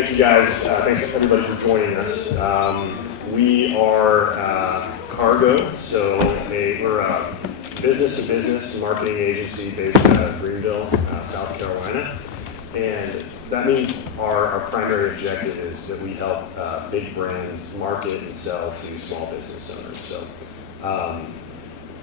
thank you guys. Thanks everybody for joining us. We are Cargo, so we're a business-to-business marketing agency based out of Greenville, South Carolina. And that means our primary objective is that we help big brands market and sell to small business owners. So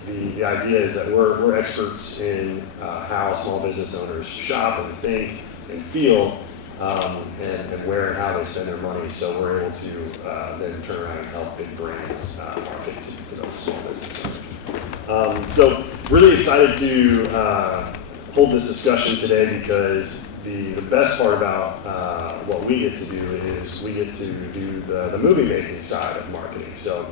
the idea is that we're experts in how small business owners shop and think and feel, and where and how they spend their money. So we're able to then turn around and help big brands market to those small business owners. So really excited to hold this discussion today because the best part about what we get to do is we get to do the movie making side of marketing. So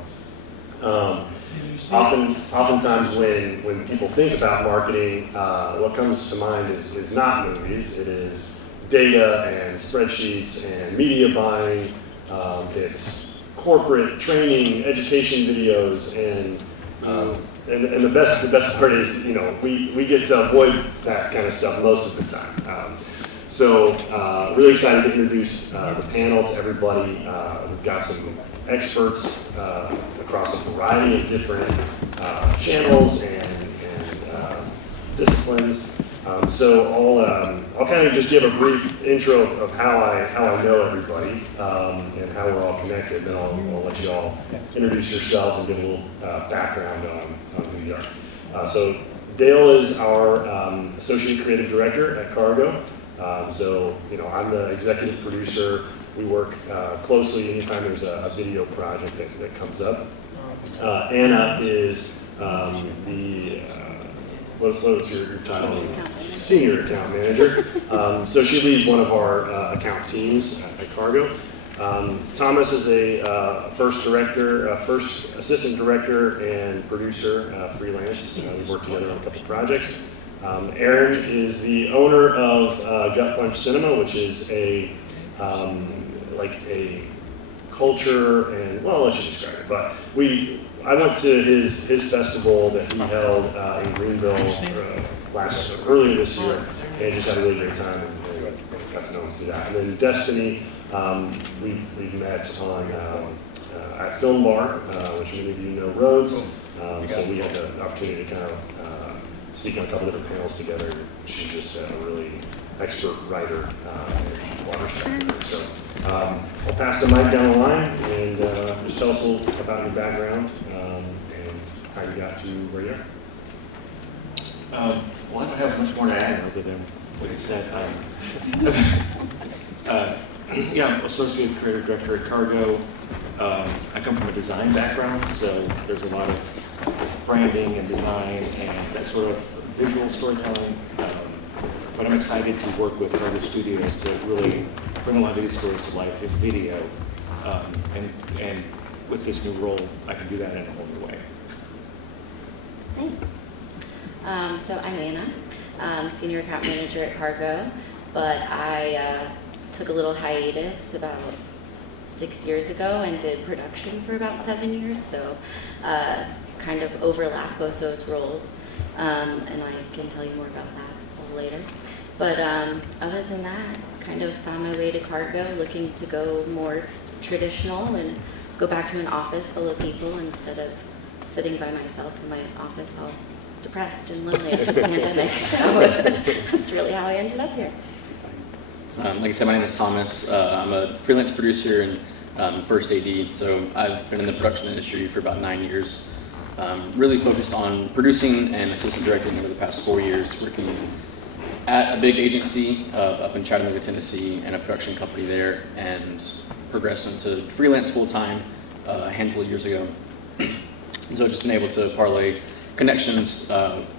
oftentimes when people think about marketing, what comes to mind is not movies. It is data and spreadsheets and media buying. It's corporate training, education videos, and the best part is, we get to avoid that kind of stuff most of the time. So really excited to introduce the panel to everybody. We've got some experts across a variety of different channels and disciplines. So I'll kind of just give a brief intro of how I know everybody and how we're all connected. Then I'll let you all introduce yourselves and give a little background on who you are. So Dale is our Associate Creative Director at Cargo. So I'm the executive producer. We work closely anytime there's a video project that comes up. Anna is what's your title? Senior Account Manager. So she leads one of our account teams at Cargo. Thomas is a first assistant director and producer, freelance. We've worked together on a couple projects. Aaron is the owner of Gut Punch Cinema, which is a culture and, well, I'll let you describe it. But I went to his festival that he held in Greenville earlier this year, and just had a really great time and got to know him through that. And then Destiny, we've met on at Film Bar, which many of you know Rhodes. So we had the opportunity to kind of speak on a couple different panels together. She's just a really expert writer and watershed. So I'll pass the mic down the line and just tell us a little about your background and how you got to where you are. Well, I don't have much more to add other than what you said. I'm Associate Creative Director at Cargo. I come from a design background, so there's a lot of branding and design and that sort of visual storytelling. But I'm excited to work with Cargo Studios to really bring a lot of these stories to life in video. And with this new role, I can do that in a whole new way. Thanks. So I'm Anna, Senior Account Manager at Cargo, but I took a little hiatus about 6 years ago and did production for about 7 years, so kind of overlap both those roles, and I can tell you more about that a little later. But other than that, kind of found my way to Cargo, looking to go more traditional and go back to an office full of people instead of sitting by myself in my office all depressed and lonely after the pandemic. So that's really how I ended up here. Like I said, my name is Thomas. I'm a freelance producer and first AD, so I've been in the production industry for about 9 years. Really focused on producing and assistant directing over the past 4 years, working at a big agency up in Chattanooga, Tennessee, and a production company there, and progressed into freelance full-time a handful of years ago. And so I've just been able to parlay connections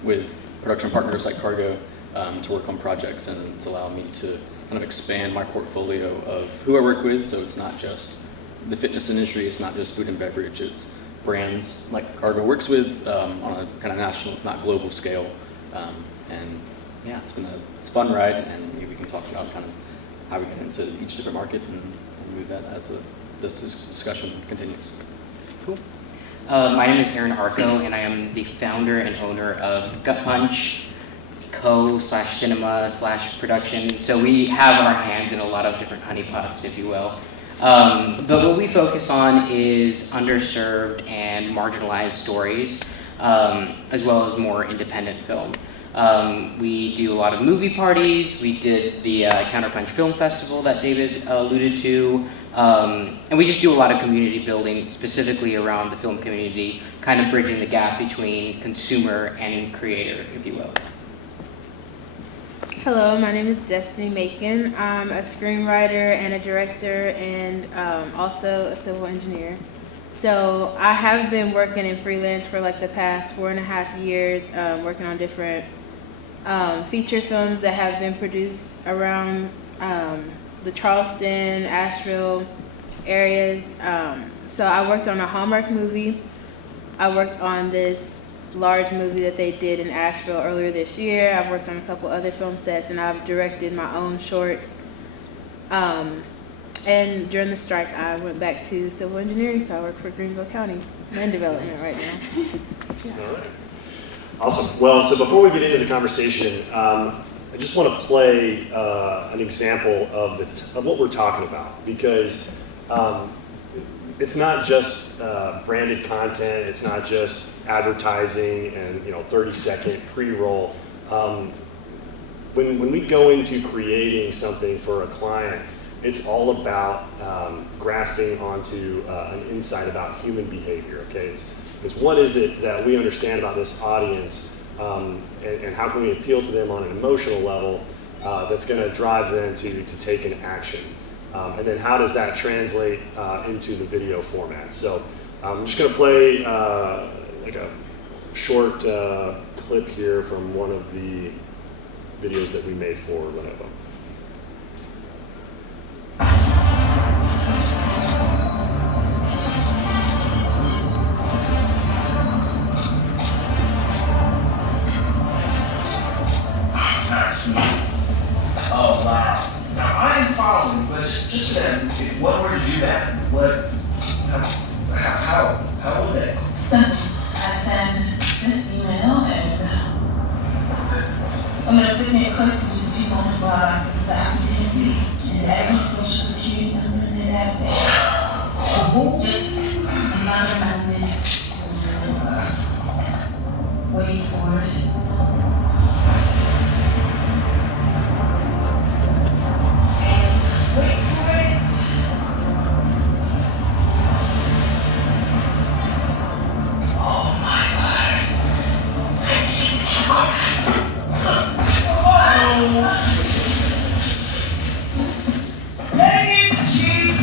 with production partners like Cargo to work on projects, and it's allowed me to kind of expand my portfolio of who I work with. So it's not just the fitness industry, it's not just food and beverage, it's brands like Cargo works with on a kind of national, if not global scale. And yeah, it's been a fun ride, and maybe we can talk about kind of how we get into each different market and move that as this discussion continues. Cool. My name is Aaron Arco, and I am the founder and owner of Gut Punch, co/cinema/production. So we have our hands in a lot of different honeypots, if you will. But what we focus on is underserved and marginalized stories, as well as more independent film. We do a lot of movie parties. We did the Counterpunch Film Festival that David alluded to. And we just do a lot of community building, specifically around the film community, kind of bridging the gap between consumer and creator, if you will. Hello, my name is Destiny Macon. I'm a screenwriter and a director and also a civil engineer. So I have been working in freelance for like the past 4.5 years, working on different feature films that have been produced around the Charleston, Asheville areas. So I worked on a Hallmark movie. I worked on this large movie that they did in Asheville earlier this year. I've worked on a couple other film sets, and I've directed my own shorts. And during the strike, I went back to civil engineering, so I work for Greenville County Land Development right now. Yeah. All right. Awesome. Well, so before we get into the conversation, I just want to play an example of what we're talking about, because it's not just branded content. It's not just advertising and 30-second pre-roll. When we go into creating something for a client, it's all about grasping onto an insight about human behavior. Okay, it's what is it that we understand about this audience, and how can we appeal to them on an emotional level that's going to drive them to take an action. And then how does that translate into the video format? So I'm just going to play like a short clip here from one of the videos that we made for Lenovo. Oh, wow. Now, I am following, but just then, if one were to do that, how would they? Simple. I send this email and I'm going to sit there, clicks, and just people on the access the applicant and every social security number in their database. Just another moment to wait for it. Wait for it. Oh my God. I can't keep going. Dang it, Keith!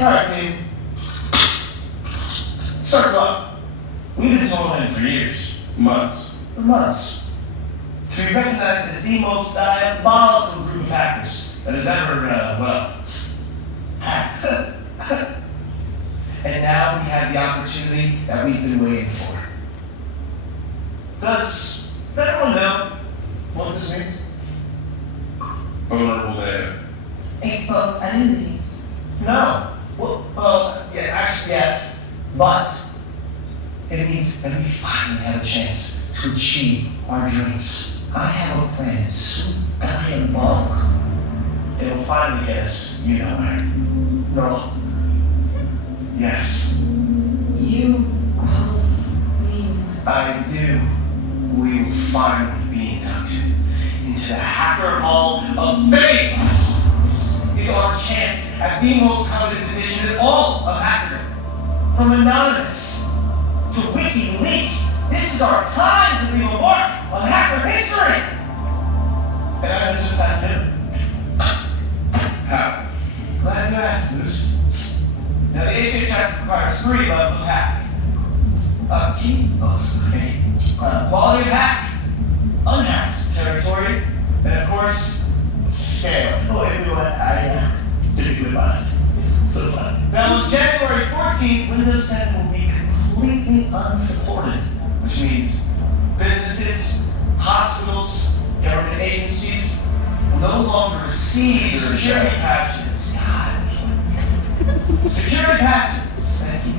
All right, team. Circle up. We've been told for years, months, to be recognized as the most diabolical group of hackers that has ever, hacked. And now we have the opportunity that we've been waiting for. Does everyone know what this means? Vulnerable data. Exposed identities. No. Well, yeah, actually, yes. But it means that we finally have a chance to achieve our dreams. I have a plan so diabolical. It'll finally get us, you know where. No. Yes. You mean I do. We will finally be inducted into the Hacker Hall of Fame. This is our chance at the most coveted position in all of hackerdom. From anonymous to WikiLeaks, this is our time to leave a mark on hacker history. And I know just how to do it. How? Glad you asked, Moose. Now the HHF requires 3 levels of hack. Key quality of hack, unhacked territory, and of course, scale. Oh, wait, I didn't do it by So fun. Now, on January 14th, Windows 7 will be completely unsupported, which means businesses, hospitals, government agencies will no longer receive security patches. God. Security patches. Thank you.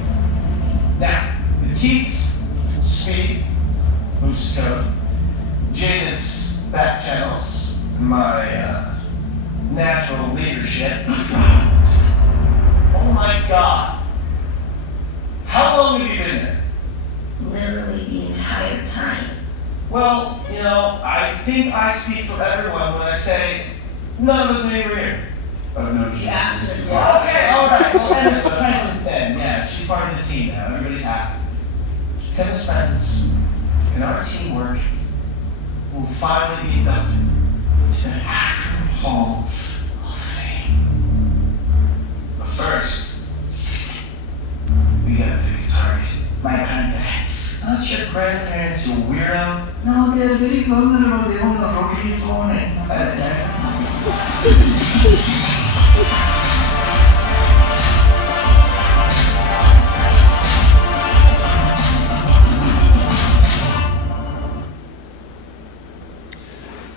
Now, with Keith's speed, Moose's code, Jada's back channels, and my natural leadership. Oh my God. How long have you been there? Literally the entire time. Well, you know, I think I speak for everyone when I say none of us knew you were here. Oh, no, You after the Okay, alright, well, Emma's presence then. Yeah, she's part of the team now. Everybody's happy. Emma's presence and our teamwork will finally be inducted into the Akron Hall of Fame. But first, we gotta pick a target. My grandparents. Not your grandparents, you weirdo. No, they're very vulnerable. They won't know how to use phone.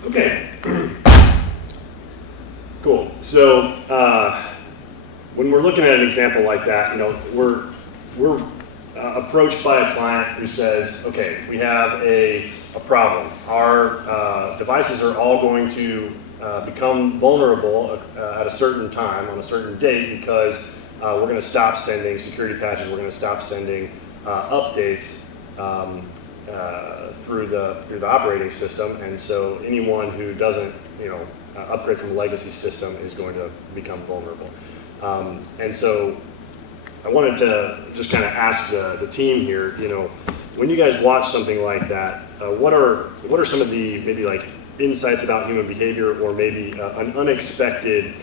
Okay. Cool. So when we're looking at an example like that, you know, we're approached by a client who says, okay, we have a problem. Our devices are all going to become vulnerable at a certain time on a certain date because we're going to stop sending security patches. We're going to stop sending updates through the operating system, and so anyone who doesn't, you know, upgrade from a legacy system is going to become vulnerable. And so I wanted to just kind of ask the team here, you know, when you guys watch something like that, what are some of the maybe like insights about human behavior, or maybe an unexpected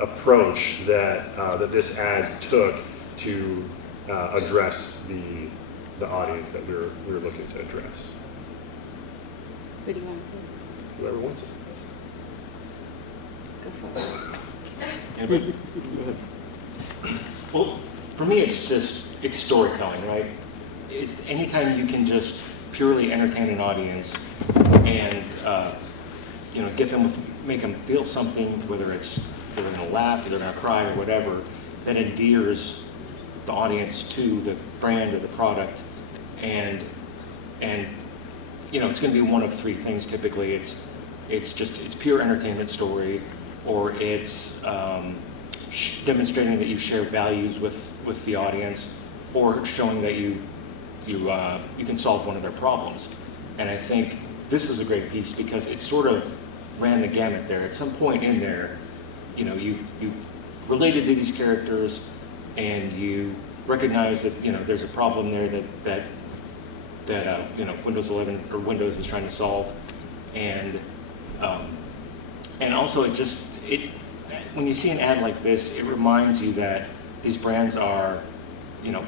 approach that that this ad took to address the audience that we were looking to address? Who do you want to? Whoever wants it. Go for it. Anybody? Well, for me, it's storytelling, right? Anytime you can just purely entertain an audience and you know, make them feel something, whether they're going to laugh, or they're going to cry, or whatever, that endears the audience to the brand or the product, and you know, it's going to be one of three things typically. It's pure entertainment story, or it's demonstrating that you share values with the audience, or showing that you can solve one of their problems. And I think this is a great piece because it sort of ran the gamut there. At some point in there, you know, you've related to these characters, and you recognize that, you know, there's a problem there that you know, Windows 11 or Windows was trying to solve, and also when you see an ad like this, it reminds you that these brands are, you know,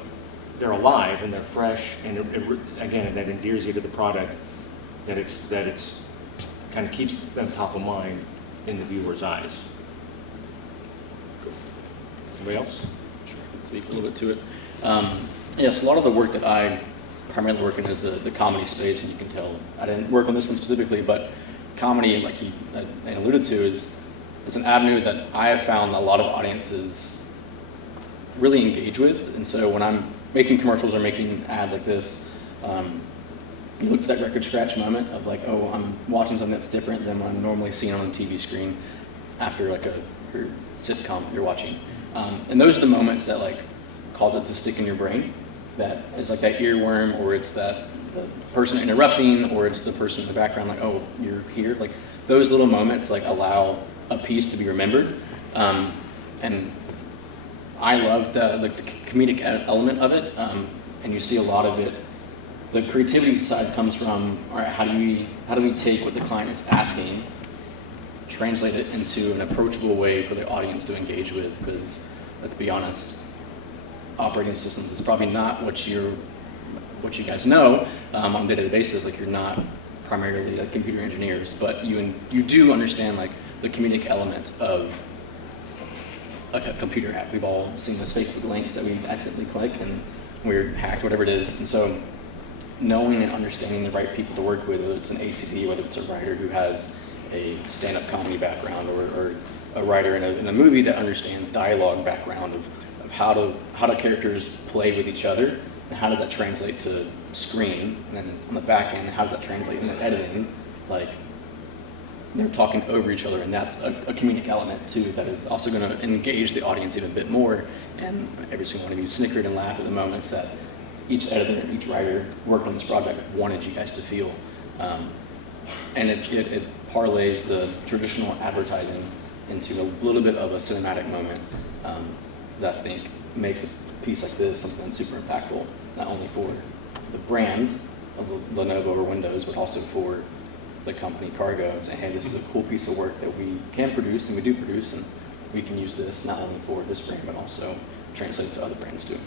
they're alive and they're fresh, and again, that endears you to the product, that it's kind of keeps them top of mind in the viewer's eyes. Anybody else? Sure, I'll speak a little bit to it. Yes, a lot of the work that I primarily work in is the comedy space, and you can tell I didn't work on this one specifically, but comedy, like he alluded to, is an avenue that I have found a lot of audiences really engage with. And so when I'm making commercials or making ads like this, you look for that record scratch moment of like, oh, I'm watching something that's different than what I'm normally seeing on the TV screen after like a sitcom you're watching. And those are the moments that like cause it to stick in your brain. That is like that earworm, or it's the person interrupting, or it's the person in the background like, oh, you're here. Like those little moments like allow a piece to be remembered. And I love the comedic element of it. And you see a lot of it. The creativity side comes from, all right, how do we take what the client is asking, translate it into an approachable way for the audience to engage with? Because let's be honest, operating systems is probably not what you guys know on a day-to-day basis. Like you're not primarily like computer engineers, but you do understand like the comedic element of like a computer hack. We've all seen those Facebook links that we accidentally click and we're hacked, whatever it is. And so knowing and understanding the right people to work with, whether it's an ACD, whether it's a writer who has a stand-up comedy background, or a writer in a movie that understands dialogue background of how do characters play with each other, and how does that translate to screen, and then on the back end, how does that translate into editing? Like, they're talking over each other, and that's a comedic element too that is also going to engage the audience even a bit more. And every single one of you snickered and laughed at the moments that each editor and each writer worked on this project wanted you guys to feel. And it parlays the traditional advertising into a little bit of a cinematic moment that I think makes a piece like this something that's super impactful, not only for the brand of Lenovo or Windows, but also for the company Cargo, and say, hey, this is a cool piece of work that we can produce and we do produce, and we can use this not only for this brand, but also translate to other brands too.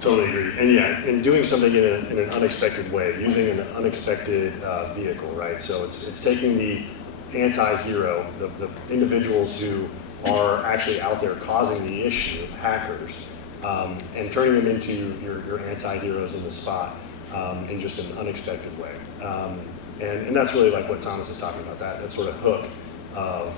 Totally agree. And yeah, in doing something in an unexpected way, using an unexpected vehicle, right? So it's taking the anti-hero, the individuals who are actually out there causing the issue, hackers, and turning them into your anti-heroes in the spot in just an unexpected way. And that's really like what Thomas is talking about, that sort of hook of,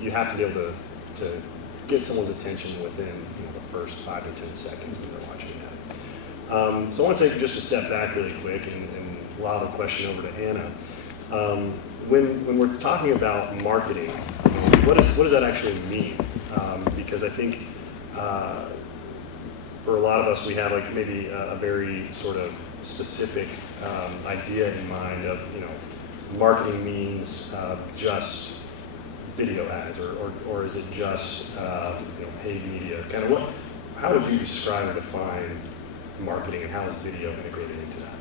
you have to be able to get someone's attention within the first 5 to 10 seconds when they're watching that. So I want to take just a step back really quick and allow the question over to Hannah. When we're talking about marketing, what does that actually mean? Because I think for a lot of us, we have like maybe a very sort of specific idea in mind of, marketing means just video ads, or is it just paid media? Kind of how would you describe or define marketing, and how is video integrated into that?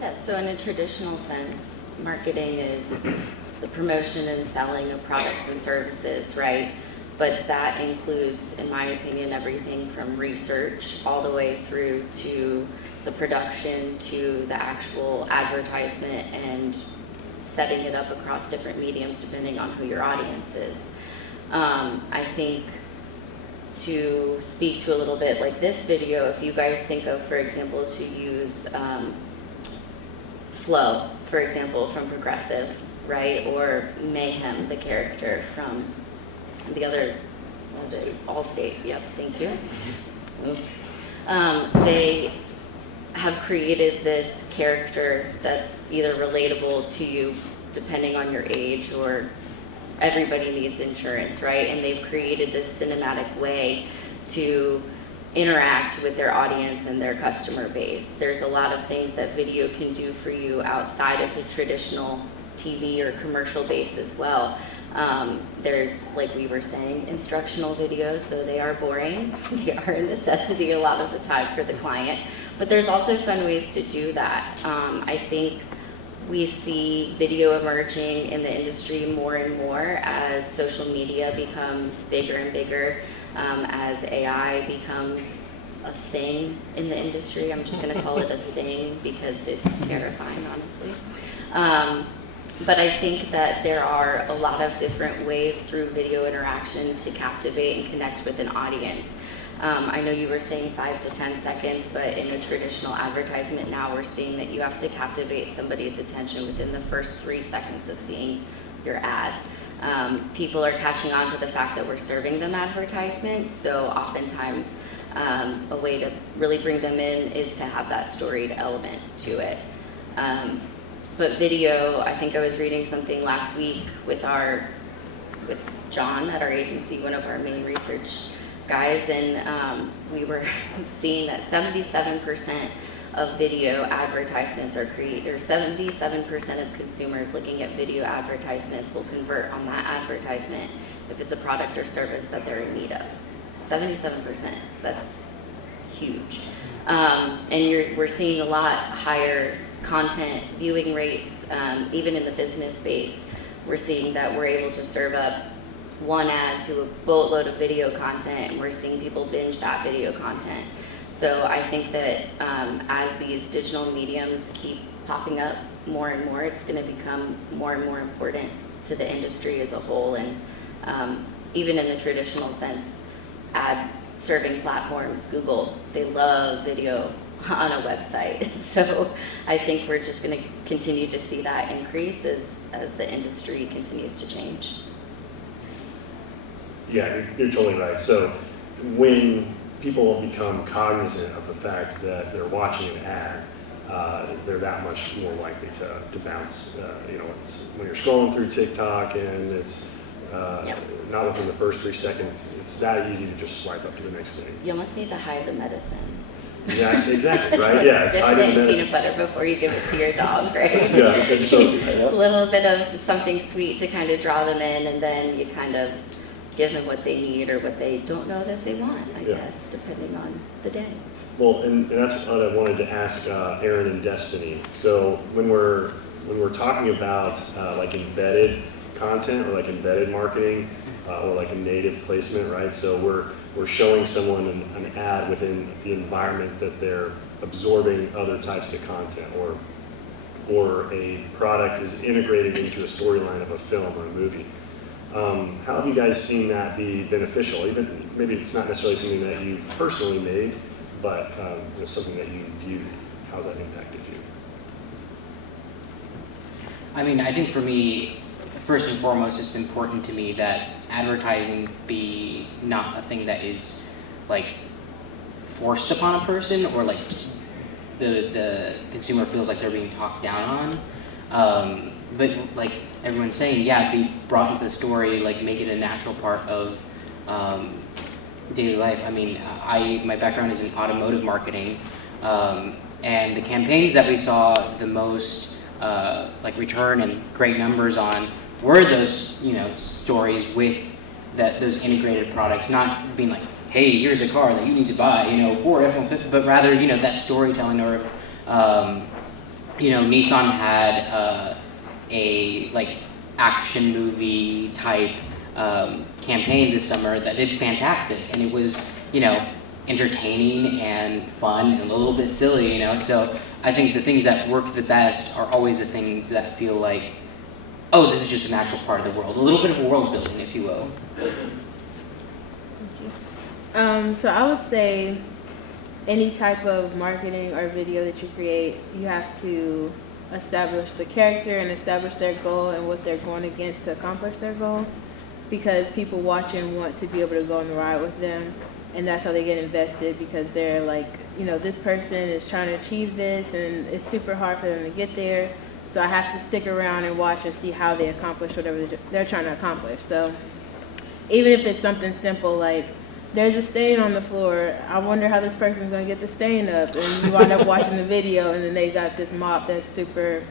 Yeah, so in a traditional sense, marketing is the promotion and selling of products and services, right? But that includes, in my opinion, everything from research all the way through to the production to the actual advertisement and setting it up across different mediums depending on who your audience is. I think to speak to a little bit like this video, if you guys think of, for example, to use Flo, for example, from Progressive, right? Or Mayhem, the character from the other, Allstate, yep, thank you. Oops. They have created this character that's either relatable to you depending on your age, or everybody needs insurance, right? And they've created this cinematic way to interact with their audience and their customer base. There's a lot of things that video can do for you outside of the traditional TV or commercial base as well. There's, like we were saying, instructional videos, though they are boring. They are a necessity a lot of the time for the client. But there's also fun ways to do that. I think we see video emerging in the industry more and more as social media becomes bigger and bigger, as AI becomes a thing in the industry. I'm just going to call it a thing because it's terrifying, honestly. But I think that there are a lot of different ways through video interaction to captivate and connect with an audience. I know you were saying 5 to 10 seconds, but in a traditional advertisement now we're seeing that you have to captivate somebody's attention within the first 3 seconds of seeing your ad. People are catching on to the fact that we're serving them advertisements, so oftentimes a way to really bring them in is to have that storied element to it. But video, I think I was reading something last week with John at our agency, one of our main research guys, and we were seeing that 77% of video advertisements are created, or 77% of consumers looking at video advertisements will convert on that advertisement if it's a product or service that they're in need of. 77%, that's huge. And we're seeing a lot higher content viewing rates, even in the business space. We're seeing that we're able to serve up one ad to a boatload of video content, and we're seeing people binge that video content. So I think that as these digital mediums keep popping up more and more, it's going to become more and more important to the industry as a whole. And even in the traditional sense, ad serving platforms, Google, they love video on a website. So I think we're just going to continue to see that increase as the industry continues to change. Yeah, you're totally right. So when people become cognizant of the fact that they're watching an ad, they're that much more likely to bounce. When you're scrolling through TikTok and it's not within the first 3 seconds, it's that easy to just swipe up to the next thing. You almost need to hide the medicine. Yeah, exactly, right? Yeah, it's Dip hiding it the in medicine. peanut butter before you give it to your dog, right? Yeah, and so A little bit of something sweet to kind of draw them in, and then you kind of give them what they need or what they don't know that they want, I guess, depending on the day. well, and that's what I wanted to ask Aaron and Destiny. So when we're talking about like embedded content or like embedded marketing or like a native placement, right? So we're showing someone an ad within the environment that they're absorbing other types of content, or a product is integrated into a storyline of a film or a movie. How have you guys seen that be beneficial? Even maybe it's not necessarily something that you've personally made, but it's something that you viewed. How's that impacted you? I mean, I think for me, first and foremost, it's important to me that advertising be not a thing that is like forced upon a person, or like the consumer feels like they're being talked down on. But like everyone's saying, yeah, be brought into the story, like make it a natural part of daily life. I mean, my background is in automotive marketing, and the campaigns that we saw the most like return and great numbers on were those stories with those integrated products, not being like, hey, here's a car that you need to buy, Ford F-150, but rather that storytelling. Or if Nissan had a like action movie type campaign this summer that did fantastic, and it was entertaining and fun and a little bit silly, So I think the things that work the best are always the things that feel like, oh, this is just a natural part of the world, a little bit of a world building, if you will. Thank you. So I would say any type of marketing or video that you create, you have to establish the character and establish their goal and what they're going against to accomplish their goal, because people watching want to be able to go on the ride with them, and that's how they get invested, because they're like, this person is trying to achieve this and it's super hard for them to get there, so I have to stick around and watch and see how they accomplish whatever they're trying to accomplish. So even if it's something simple like, there's a stain on the floor, I wonder how this person's going to get the stain up, and you wind up watching the video and then they got this mop that's super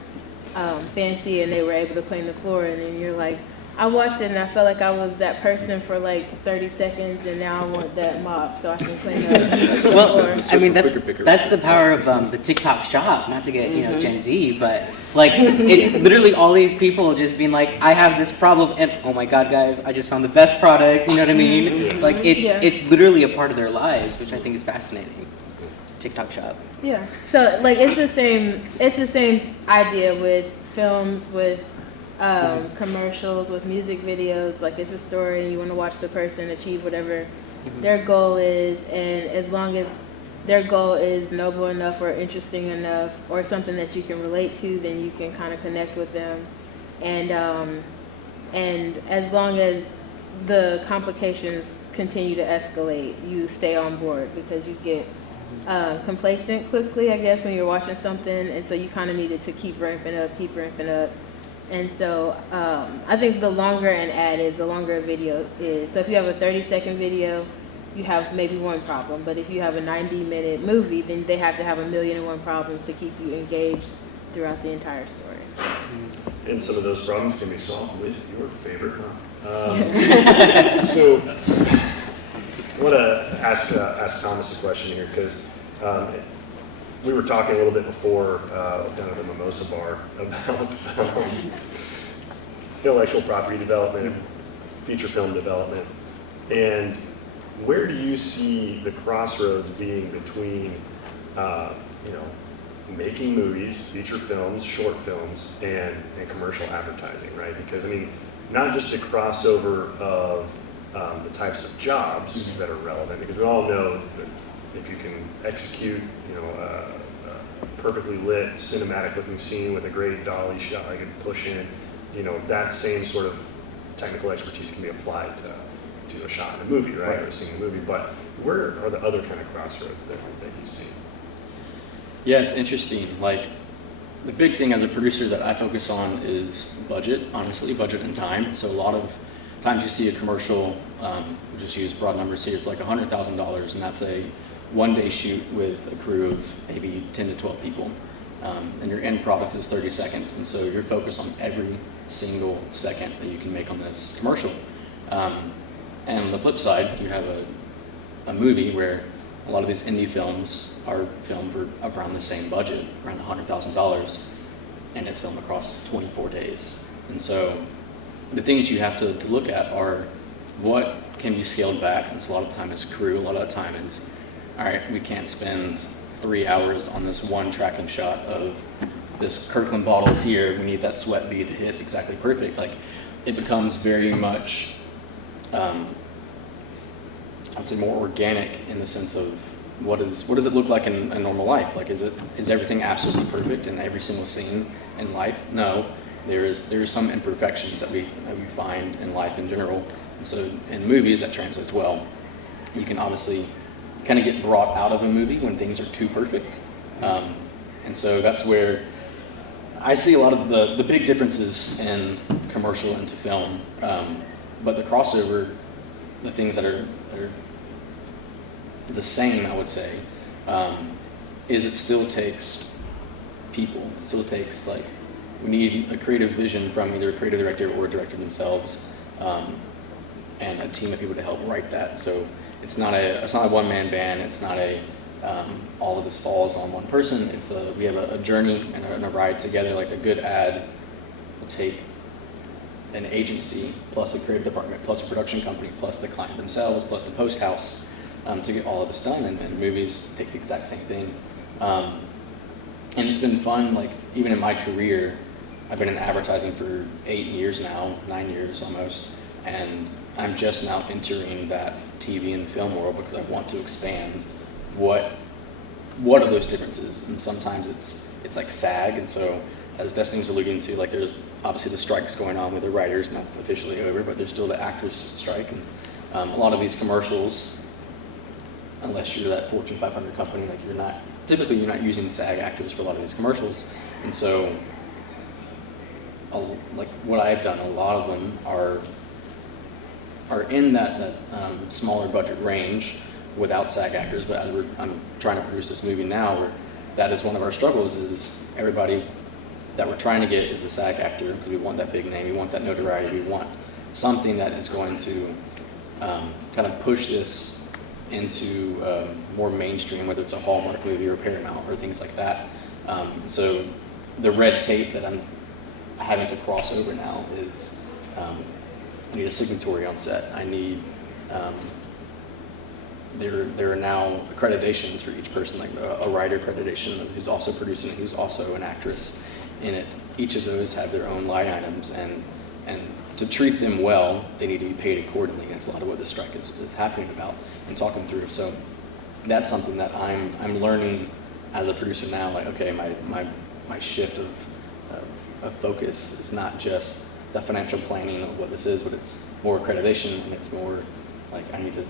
fancy and they were able to clean the floor, and then you're like, I watched it and I felt like I was that person for like 30 seconds, and now I want that mop so I can clean up the floor. I mean, that's the power of the TikTok shop, not to get, Gen Z, but like, it's literally all these people just being like, I have this problem, and oh my God, guys, I just found the best product, you know what I mean? Like, it's literally a part of their lives, which I think is fascinating. TikTok shop. Yeah, so like it's the same idea with films, with commercials, with music videos. Like, it's a story and you want to watch the person achieve whatever their goal is, and as long as their goal is noble enough or interesting enough or something that you can relate to, then you can kind of connect with them, and as long as the complications continue to escalate, you stay on board, because you get complacent quickly, I guess, when you're watching something, and so you kind of needed to keep ramping up. And so I think the longer an ad is, the longer a video is. So if you have a 30-second video, you have maybe one problem. But if you have a 90-minute movie, then they have to have 1,000,001 problems to keep you engaged throughout the entire story. And some of those problems can be solved with your favorite mop. So I want to ask Thomas a question here, because we were talking a little bit before down at the Mimosa Bar about intellectual property development, feature film development, and where do you see the crossroads being between, making movies, feature films, short films, and commercial advertising, right? Because, I mean, not just the crossover of the types of jobs that are relevant, because we all know that if you can execute, a perfectly lit, cinematic-looking scene with a great dolly shot I can push in, that same sort of technical expertise can be applied to a shot in a movie, right? Or seeing a movie. But where are the other kind of crossroads that you see? Yeah, it's interesting. Like, the big thing as a producer that I focus on is budget, honestly, budget and time. So a lot of times you see a commercial, we'll just use broad numbers here, for like $100,000, and that's a one-day shoot with a crew of maybe 10 to 12 people. And your end product is 30 seconds, and so you're focused on every single second that you can make on this commercial. And on the flip side, you have a movie where a lot of these indie films are filmed for around the same budget, around $100,000, and it's filmed across 24 days. And so the things you have to look at are what can be scaled back. And so a lot of the time it's crew, a lot of the time is, all right, we can't spend 3 hours on this one tracking shot of this Kirkland bottle here. We need that sweat bead to hit exactly perfect. Like, it becomes very much, I'd say more organic in the sense of what does it look like in a normal life? Like, is everything absolutely perfect in every single scene in life? No, there is some imperfections that we find in life in general. And so in movies that translates well. You can obviously kind of get brought out of a movie when things are too perfect. And so that's where I see a lot of the big differences in commercial into film. But the crossover, the things that are the same, I would say, is it still takes people. It still takes, like, we need a creative vision from either a creative director or a director themselves, and a team of people to help write that. So it's not a one-man band. It's not all of this falls on one person. We have a journey and a ride together. Like, a good ad will take an agency plus a creative department plus a production company plus the client themselves plus the post house to get all of this done. And movies take the exact same thing. And it's been fun. Like, even in my career, I've been in advertising for 8 years now, 9 years almost, and I'm just now entering that TV and film world because I want to expand what are those differences. And sometimes it's like SAG, and so as Destiny was alluding to, like, there's obviously the strikes going on with the writers, and that's officially over, but there's still the actors strike. And a lot of these commercials, unless you're that Fortune 500 company, like, you're not using SAG actors for a lot of these commercials. And so, like, what I've done, a lot of them are in that smaller budget range without SAG actors. But as I'm trying to produce this movie now, where that is one of our struggles, is everybody that we're trying to get is the SAG actor, because we want that big name, we want that notoriety, we want something that is going to kind of push this into more mainstream, whether it's a Hallmark movie or Paramount or things like that. So the red tape that I'm having to cross over now is I need a signatory on set. I need there are now accreditations for each person, like a writer accreditation who's also producing, who's also an actress in it. Each of those have their own line items, and to treat them well, they need to be paid accordingly. That's a lot of what the strike is happening about and talking through. So that's something that I'm learning as a producer now. Like, okay, my shift of focus is not just the financial planning of what this is, but it's more accreditation, and it's more like I need to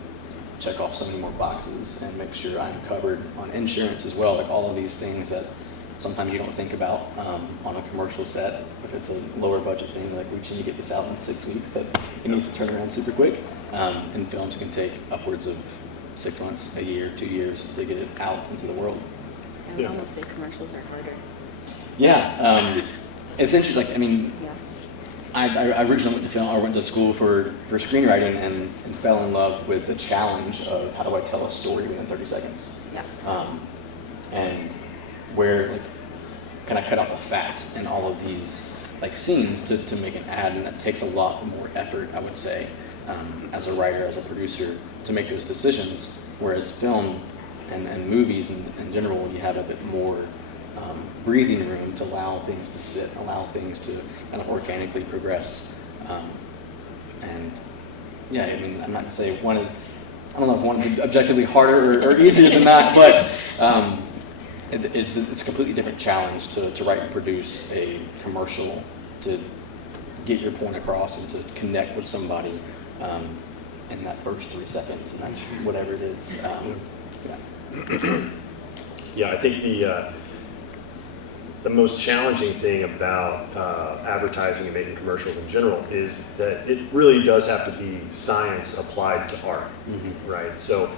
check off so many more boxes and make sure I'm covered on insurance as well. Like, all of these things that sometimes you don't think about on a commercial set. If it's a lower budget thing, like, we need to get this out in 6 weeks, that it needs to turn around super quick. And films can take upwards of 6 months, a year, 2 years to get it out into the world. I would almost say commercials are harder. Yeah, it's interesting. Like, I mean, Yeah. I originally went to film. I went to school for screenwriting and fell in love with the challenge of how do I tell a story within 30 seconds. Yeah. And where, like, can I cut out the fat in all of these, like, scenes to make an ad, and that takes a lot more effort, I would say, as a writer, as a producer, to make those decisions. Whereas film and movies in general, you have a bit more breathing room to allow things to sit, allow things to kind of organically progress. And yeah, I mean, I'm not gonna say one is, I don't know if one is objectively harder or easier than that, but it's a completely different challenge to write and produce a commercial, to get your point across and to connect with somebody in that first 3 seconds, and that's whatever it is. Yeah, I think the most challenging thing about advertising and making commercials in general is that it really does have to be science applied to art, right? So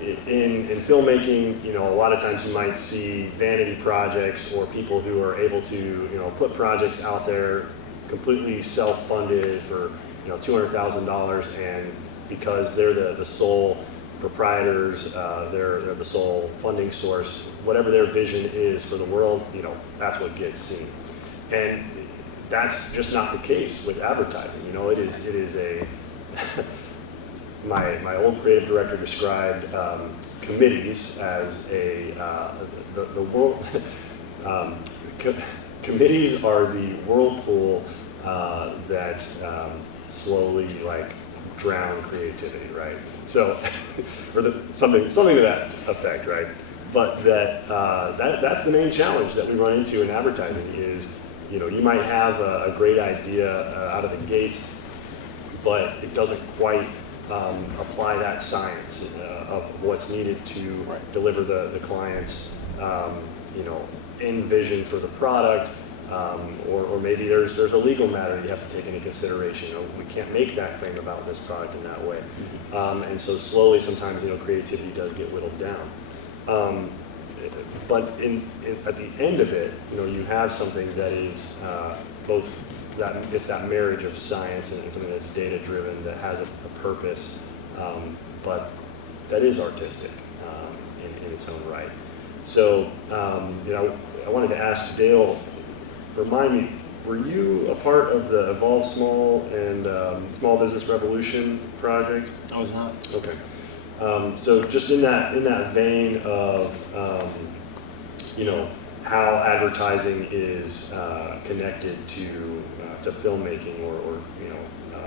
in filmmaking, you know, a lot of times you might see vanity projects or people who are able to, you know, put projects out there completely self-funded for, you know, $200,000, and because they're the sole proprietors, they're the sole funding source, whatever their vision is for the world, you know, that's what gets seen. And that's just not the case with advertising. You know, it is a, my old creative director described committees as the world, committees are the whirlpool that slowly like drown creativity, right? So, or something to that effect, right? But that's the main challenge that we run into in advertising is, you know, you might have a great idea out of the gates, but it doesn't quite apply that science of what's needed to deliver the client's, you know, end vision for the product. Or maybe there's a legal matter you have to take into consideration. You know, we can't make that claim about this product in that way. And so slowly, sometimes, you know, creativity does get whittled down. But at the end of it, you know, you have something that is both it's that marriage of science and something that's data driven, that has a purpose, but that is artistic in its own right. So, you know, I wanted to ask Dale, remind me, were you a part of the Evolve Small and Small Business Revolution project? I was not. Okay. So just in that vein of, you know, how advertising is connected to filmmaking or you know,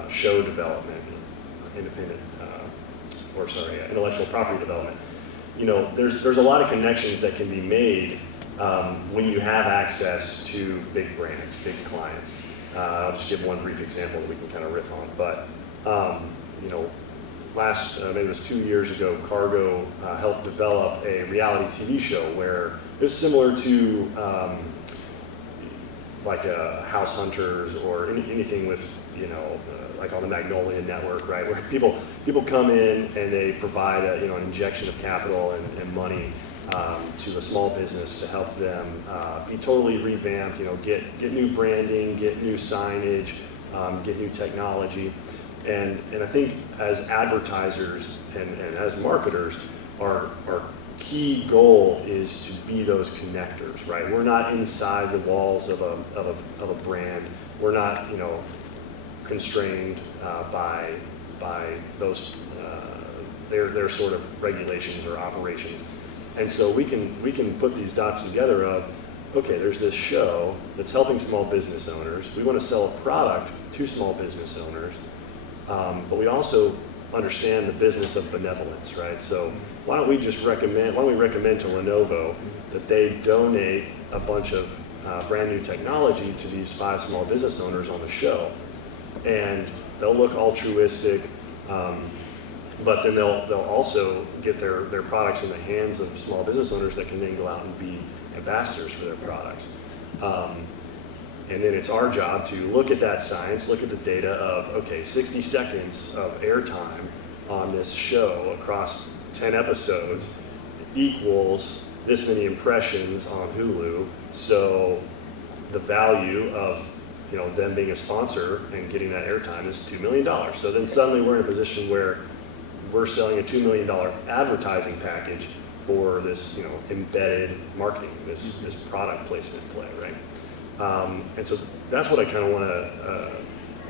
show development, intellectual property development. You know, there's a lot of connections that can be made when you have access to big brands, big clients. I'll just give one brief example that we can kind of riff on. But you know, maybe it was 2 years ago, Cargo helped develop a reality TV show where it's similar to like a House Hunters or anything with, you know, like on the Magnolia Network, right? Where people come in and they provide an injection of capital and money to a small business to help them be totally revamped, you know, get new branding, get new signage, get new technology. And I think as advertisers and as marketers, our key goal is to be those connectors, right? We're not inside the walls of a brand. We're not, you know, constrained by those their sort of regulations or operations. And so we can put these dots together of, okay, there's this show that's helping small business owners. We want to sell a product to small business owners, but we also understand the business of benevolence, right? So why don't we recommend to Lenovo that they donate a bunch of brand new technology to these 5 small business owners on the show, and they'll look altruistic, but then they'll also get their products in the hands of small business owners that can then go out and be ambassadors for their products. And then it's our job to look at that science, look at the data of, okay, 60 seconds of airtime on this show across 10 episodes equals this many impressions on Hulu. So the value of, you know, them being a sponsor and getting that airtime is $2 million. So then suddenly we're in a position where we're selling a $2 million advertising package for this, you know, embedded marketing, this product placement play, right? And so that's what I kind of want to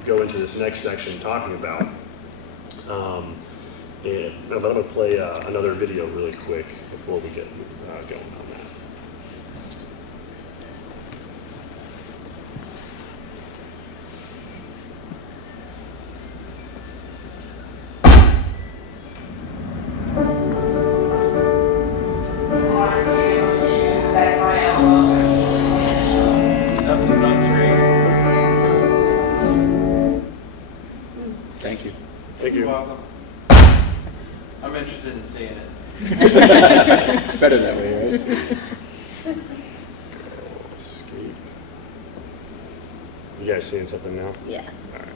go into this next section talking about. But I'm going to play another video really quick before we get going on that. Thank you. Thank you. You're welcome. I'm interested in seeing it. It's better that way, right? Escape. You guys seeing something now? Yeah. All right.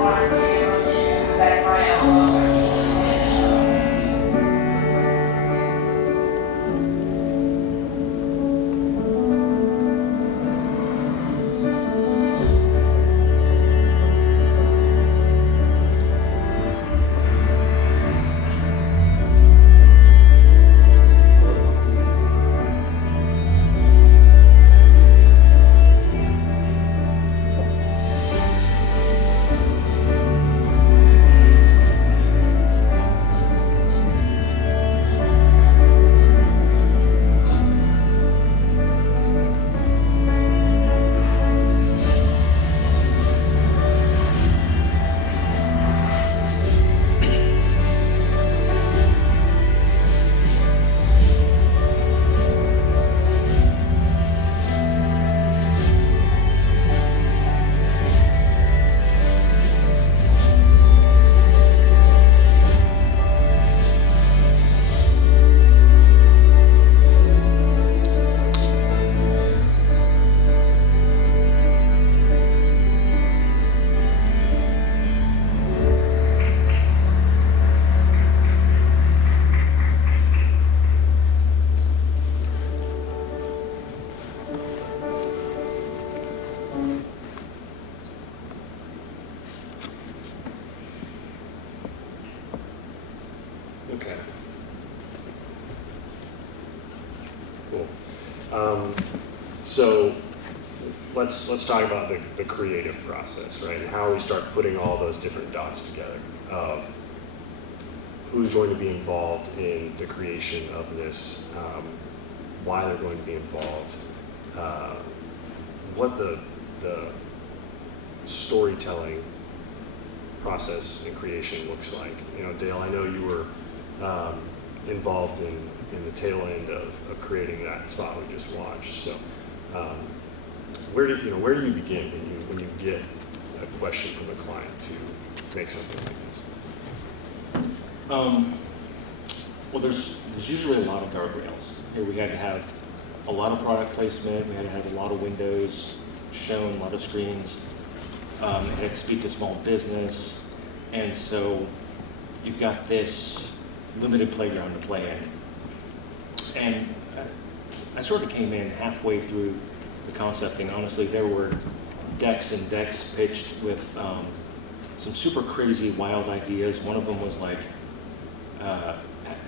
Are you able to back my elbow? Okay. Cool. So let's talk about the creative process, right? And how we start putting all those different dots together of who's going to be involved in the creation of this, why they're going to be involved, what the storytelling process and creation looks like. You know, Dale, I know you were involved in the tail end of creating that spot we just watched. So, where do you begin when you get a question from a client to make something like this? Well, there's usually a lot of guardrails. Here we had to have a lot of product placement. We had to have a lot of windows shown, a lot of screens. It had to speak to small business, and so you've got this limited playground to play in. And I sort of came in halfway through the concepting. Honestly, there were decks and decks pitched with some super crazy, wild ideas. One of them was like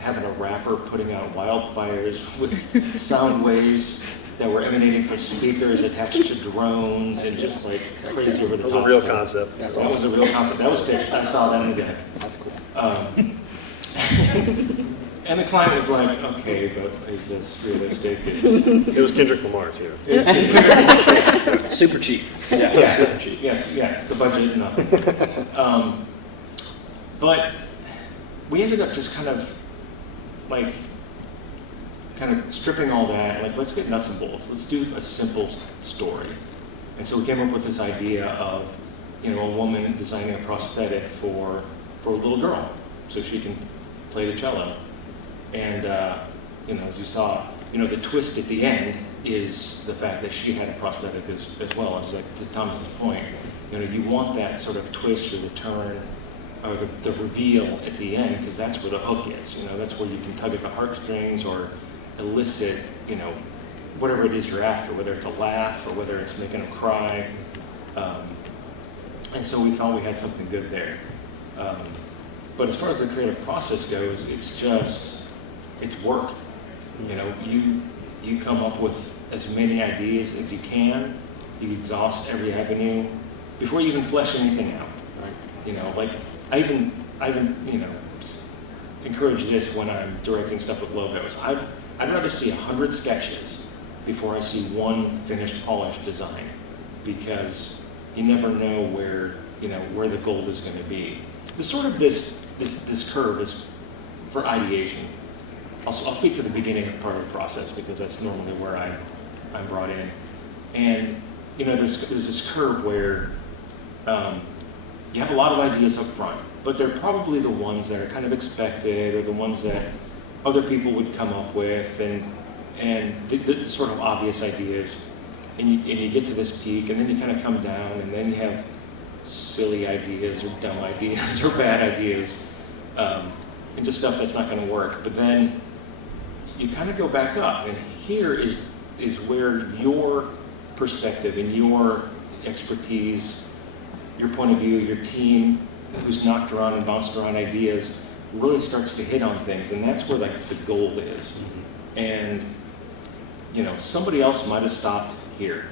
having a rapper putting out wildfires with sound waves that were emanating from speakers attached to drones and just like crazy over the top. That was a real stuff. concept. That was a real concept. That was pitched. I saw that in the deck. That's cool. And the client was like, okay, but is this realistic? It's, It was Kendrick Lamar too. Super cheap. yeah, Super cheap. yes, yeah, the budget, nothing. But we ended up just kind of stripping all that, like, let's get nuts and bolts. Let's do a simple story. And so we came up with this idea of, a woman designing a prosthetic for a little girl so she can play the cello. And, as you saw, the twist at the end is the fact that she had a prosthetic as well. It's like, to Thomas's point, you want that sort of twist or the turn or the reveal at the end, because that's where the hook is. That's where you can tug at the heartstrings or elicit, whatever it is you're after, whether it's a laugh or whether it's making them cry. And so we thought we had something good there. But as far as the creative process goes, it's work. You come up with as many ideas as you can. You exhaust every avenue before you even flesh anything out. Like I even encourage this when I'm directing stuff with logos. I'd rather see 100 sketches before I see one finished, polished design, because you never know where, where the gold is going to be. There's sort of this curve is for ideation. I'll speak to the beginning part of the process because that's normally where I'm brought in. And, there's this curve where you have a lot of ideas up front, but they're probably the ones that are kind of expected or the ones that other people would come up with and the sort of obvious ideas. And you get to this peak, and then you kind of come down, and then you have silly ideas or dumb ideas or bad ideas, and just stuff that's not going to work. But then you kind of go back up, and here is where your perspective and your expertise, your point of view, your team, who's knocked around and bounced around ideas, really starts to hit on things, and that's where like the gold is. And somebody else might have stopped here,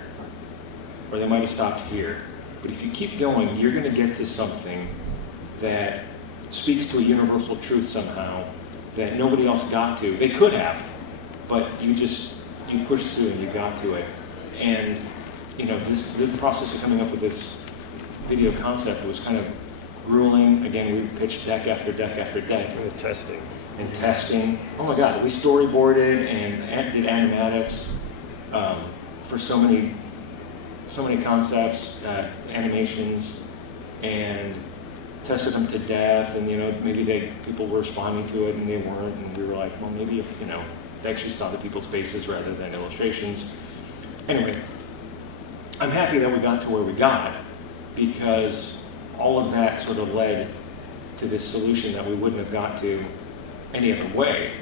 or they might have stopped here. But if you keep going, you're going to get to something that speaks to a universal truth somehow that nobody else got to. They could have, but you pushed through and you got to it. And this process of coming up with this video concept was kind of grueling. Again, we pitched deck after deck after deck. And testing. And testing. Oh my God, we storyboarded and did animatics for so many concepts, animations, and tested them to death. And maybe people were responding to it and they weren't. And we were like, well, maybe if they actually saw the people's faces rather than illustrations. Anyway, I'm happy that we got to where we got because all of that sort of led to this solution that we wouldn't have got to any other way.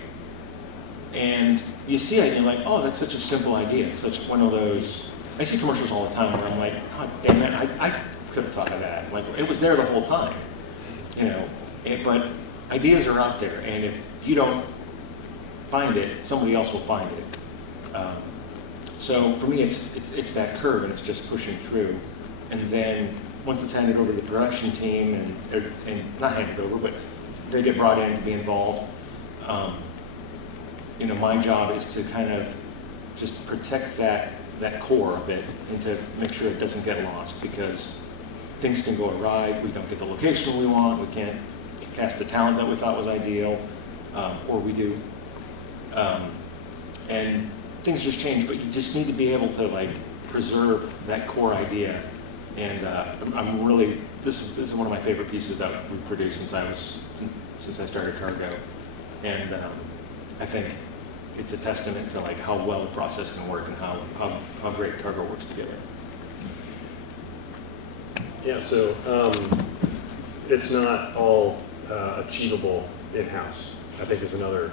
And you see it and you're like, oh, that's such a simple idea. It's such one of those, I see commercials all the time where I'm like, oh, damn it, I could have thought of that. Like, it was there the whole time, but ideas are out there, and if you don't find it, somebody else will find it. So for me, it's that curve, and it's just pushing through. And then once it's handed over to the production team, and not handed over, but they get brought in to be involved, my job is to kind of just protect that core of it and to make sure it doesn't get lost, because things can go awry. We don't get the location we want. We can't cast the talent that we thought was ideal, or we do. And things just change, but you just need to be able to preserve that core idea. And I'm really, this is one of my favorite pieces that we've produced since I started Cargo. And I think it's a testament to how well the process can work and how great Cargo works together. Yeah, so it's not all achievable in-house. I think is another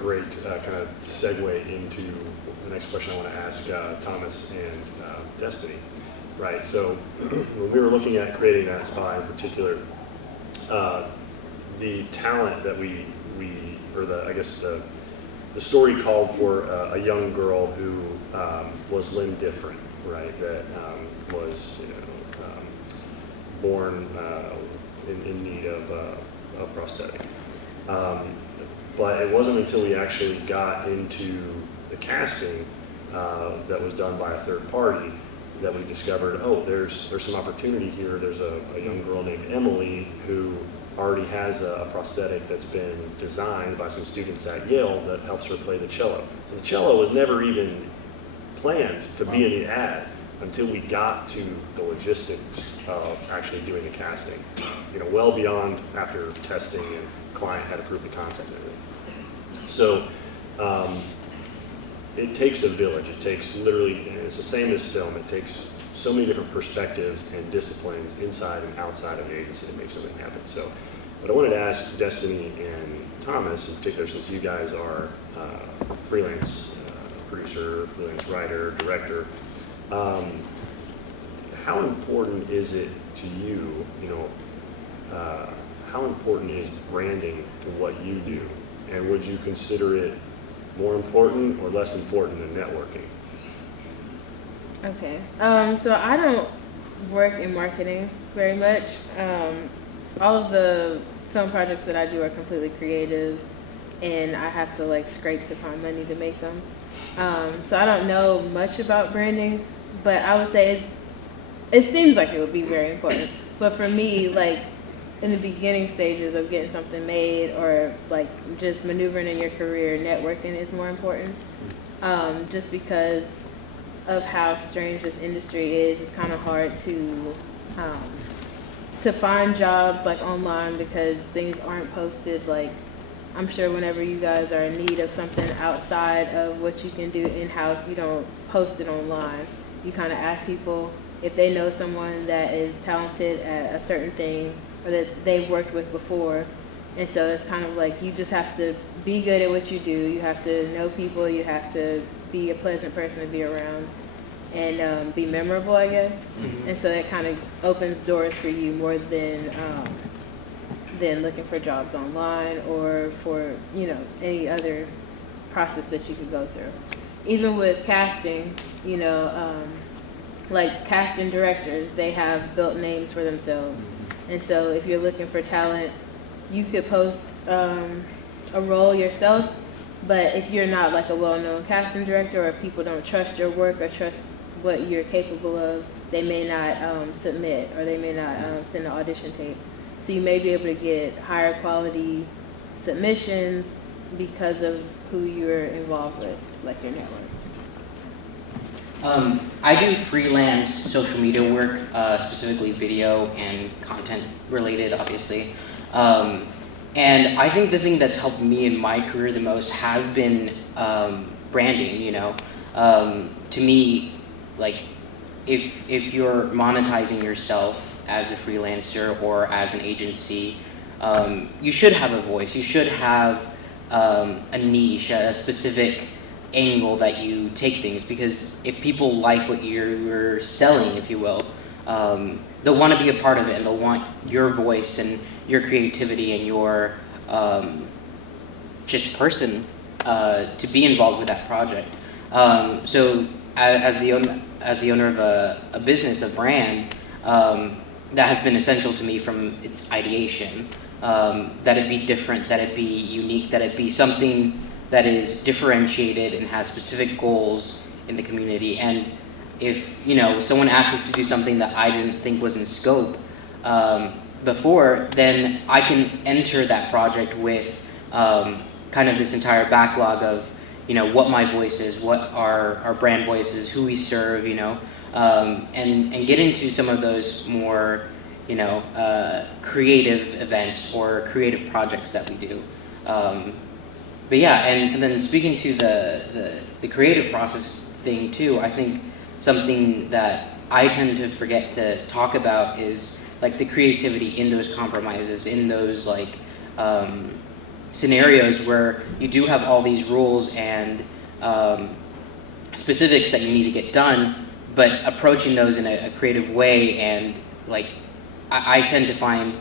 great kind of segue into the next question I want to ask Thomas and Destiny. Right, so when we were looking at creating that spy in particular, the talent that the story called for a young girl who was limb different, right? That was born in need of a prosthetic. But it wasn't until we actually got into the casting that was done by a third party that we discovered, oh, there's some opportunity here. There's a young girl named Emily who already has a prosthetic that's been designed by some students at Yale that helps her play the cello. So the cello was never even planned to be in the ad until we got to the logistics of actually doing the casting. Well beyond after testing and client had approved the concept and everything. So it takes a village. It takes literally, and it's the same as film, it takes so many different perspectives and disciplines inside and outside of the agency to make something happen. So what I wanted to ask Destiny and Thomas in particular, since you guys are freelance producer, freelance writer, director, how important is it to you, how important is branding to what you do? And would you consider it more important or less important than networking? Okay, so I don't work in marketing very much. All of the film projects that I do are completely creative, and I have to scrape to find money to make them. So I don't know much about branding, but I would say it seems like it would be very important. But for me, like, in the beginning stages of getting something made or like just maneuvering in your career, networking is more important. Just because of how strange this industry is, it's kind of hard to find jobs like online because things aren't posted. Like, I'm sure whenever you guys are in need of something outside of what you can do in-house, you don't post it online. You kind of ask people if they know someone that is talented at a certain thing or that they've worked with before. And so it's kind of like you just have to be good at what you do. You have to know people. You have to be a pleasant person to be around and be memorable, I guess. Mm-hmm. And so that kind of opens doors for you more than looking for jobs online or for, you know, any other process that you could go through. Even with casting, you know, like casting directors, they have built names for themselves. And so if you're looking for talent, you could post a role yourself, but if you're not like a well-known casting director or people don't trust your work or trust what you're capable of, they may not submit or they may not send an audition tape. So you may be able to get higher quality submissions because of who you're involved with, like your network. I do freelance social media work, specifically video and content related, obviously. And I think the thing that's helped me in my career the most has been branding, you know. To me, like, if you're monetizing yourself as a freelancer or as an agency, you should have a voice. You should have a niche, a specific angle that you take things, because if people like what you're selling, if you will, they'll want to be a part of it, and they'll want your voice and your creativity and your just person to be involved with that project. So as the owner of a business, a brand, that has been essential to me from its ideation. That it be different, that it be unique, that it be something that is differentiated and has specific goals in the community. And if, you know, someone asks us to do something that I didn't think was in scope before, then I can enter that project with kind of this entire backlog of, you know, what my voice is, what our brand voice is, who we serve, you know, and get into some of those more, you know, creative events or creative projects that we do. But yeah, and then speaking to the creative process thing too, I think something that I tend to forget to talk about is like the creativity in those compromises, in those like scenarios where you do have all these rules and specifics that you need to get done, but approaching those in a creative way. And like I tend to find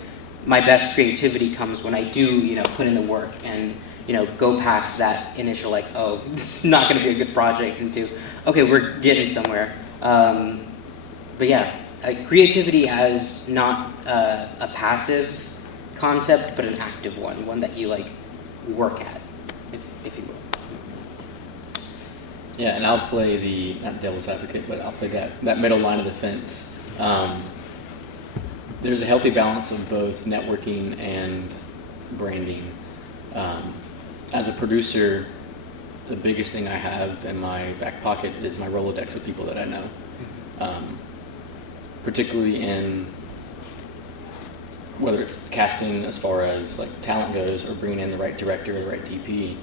my best creativity comes when I do, you know, put in the work and, you know, go past that initial like, oh, this is not going to be a good project, into, okay, we're getting somewhere. But yeah, creativity as not a passive concept, but an active one that you like work at, if you will. Yeah, and I'll play the, not devil's advocate, but I'll play that middle line of the fence. There's a healthy balance of both networking and branding. As a producer, the biggest thing I have in my back pocket is my Rolodex of people that I know. Particularly in whether it's casting as far as like talent goes or bringing in the right director or the right DP.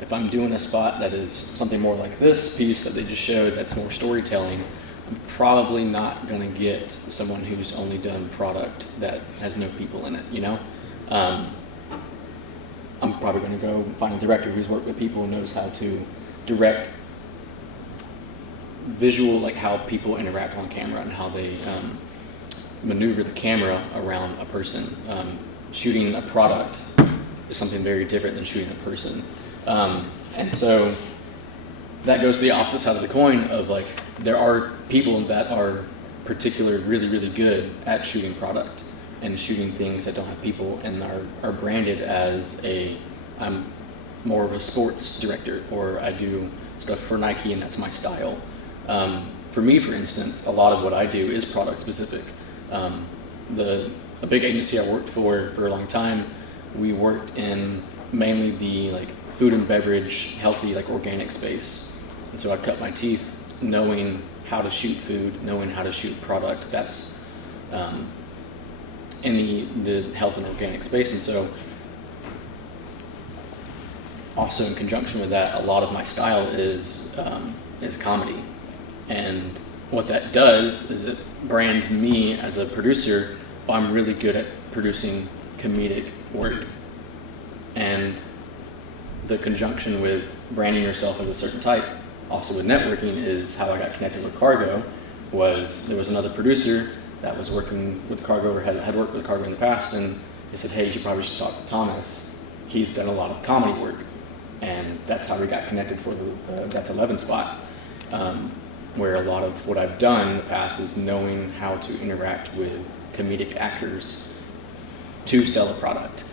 If I'm doing a spot that is something more like this piece that they just showed that's more storytelling, I'm probably not going to get someone who's only done product that has no people in it, you know? I'm probably going to go find a director who's worked with people and knows how to direct visual, like how people interact on camera and how they maneuver the camera around a person. Shooting a product is something very different than shooting a person. And so that goes to the opposite side of the coin of like, there are people that are particularly really, really good at shooting product and shooting things that don't have people and are branded as I'm more of a sports director, or I do stuff for Nike and that's my style. for me, for instance, a lot of what I do is product specific. A big agency I worked for a long time, we worked in mainly the like food and beverage, healthy, like organic space. And so I cut my teeth knowing how to shoot food, knowing how to shoot product. That's in the health and organic space. And so also in conjunction with that, a lot of my style is comedy. And what that does is it brands me as a producer. I'm really good at producing comedic work. And the conjunction with branding yourself as a certain type, also with networking, is how I got connected with Cargo. There was another producer that was working with Cargo, or had worked with Cargo in the past, and they said, hey, you probably should talk to Thomas. He's done a lot of comedy work. And that's how we got connected for the That's 11 spot, where a lot of what I've done in the past is knowing how to interact with comedic actors to sell a product.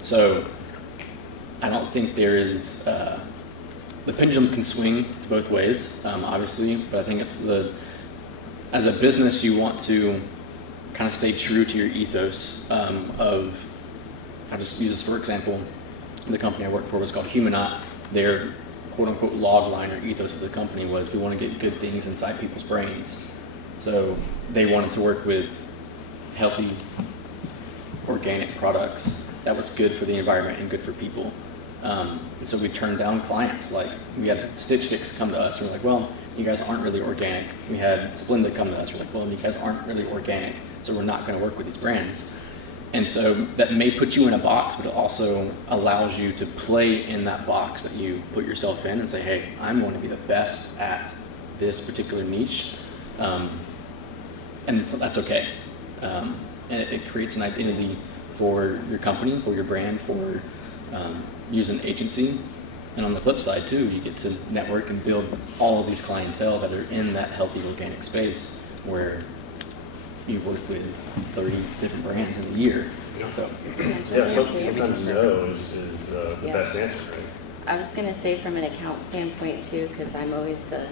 So I don't think there is, the pendulum can swing both ways, obviously, but I think it's as a business, you want to kind of stay true to your ethos I'll just use this for example. The company I worked for was called Humanot. Their quote-unquote log line or ethos as a company was, we want to get good things inside people's brains. So they wanted to work with healthy, organic products that was good for the environment and good for people. And so we turned down clients. Like, we had Stitch Fix come to us, and we're like, well, you guys aren't really organic. We had Splenda come to us, we're like, well, you guys aren't really organic, so we're not going to work with these brands. And so that may put you in a box, but it also allows you to play in that box that you put yourself in and say, hey, I'm going to be the best at this particular niche. And that's okay. And it creates an identity for your company, for your brand, for use an agency. And on the flip side too, you get to network and build all of these clientele that are in that healthy organic space where you work with 30 different brands in a year. So. Yeah, sometimes no is the best answer, right? I was going to say from an account standpoint too, because I'm always the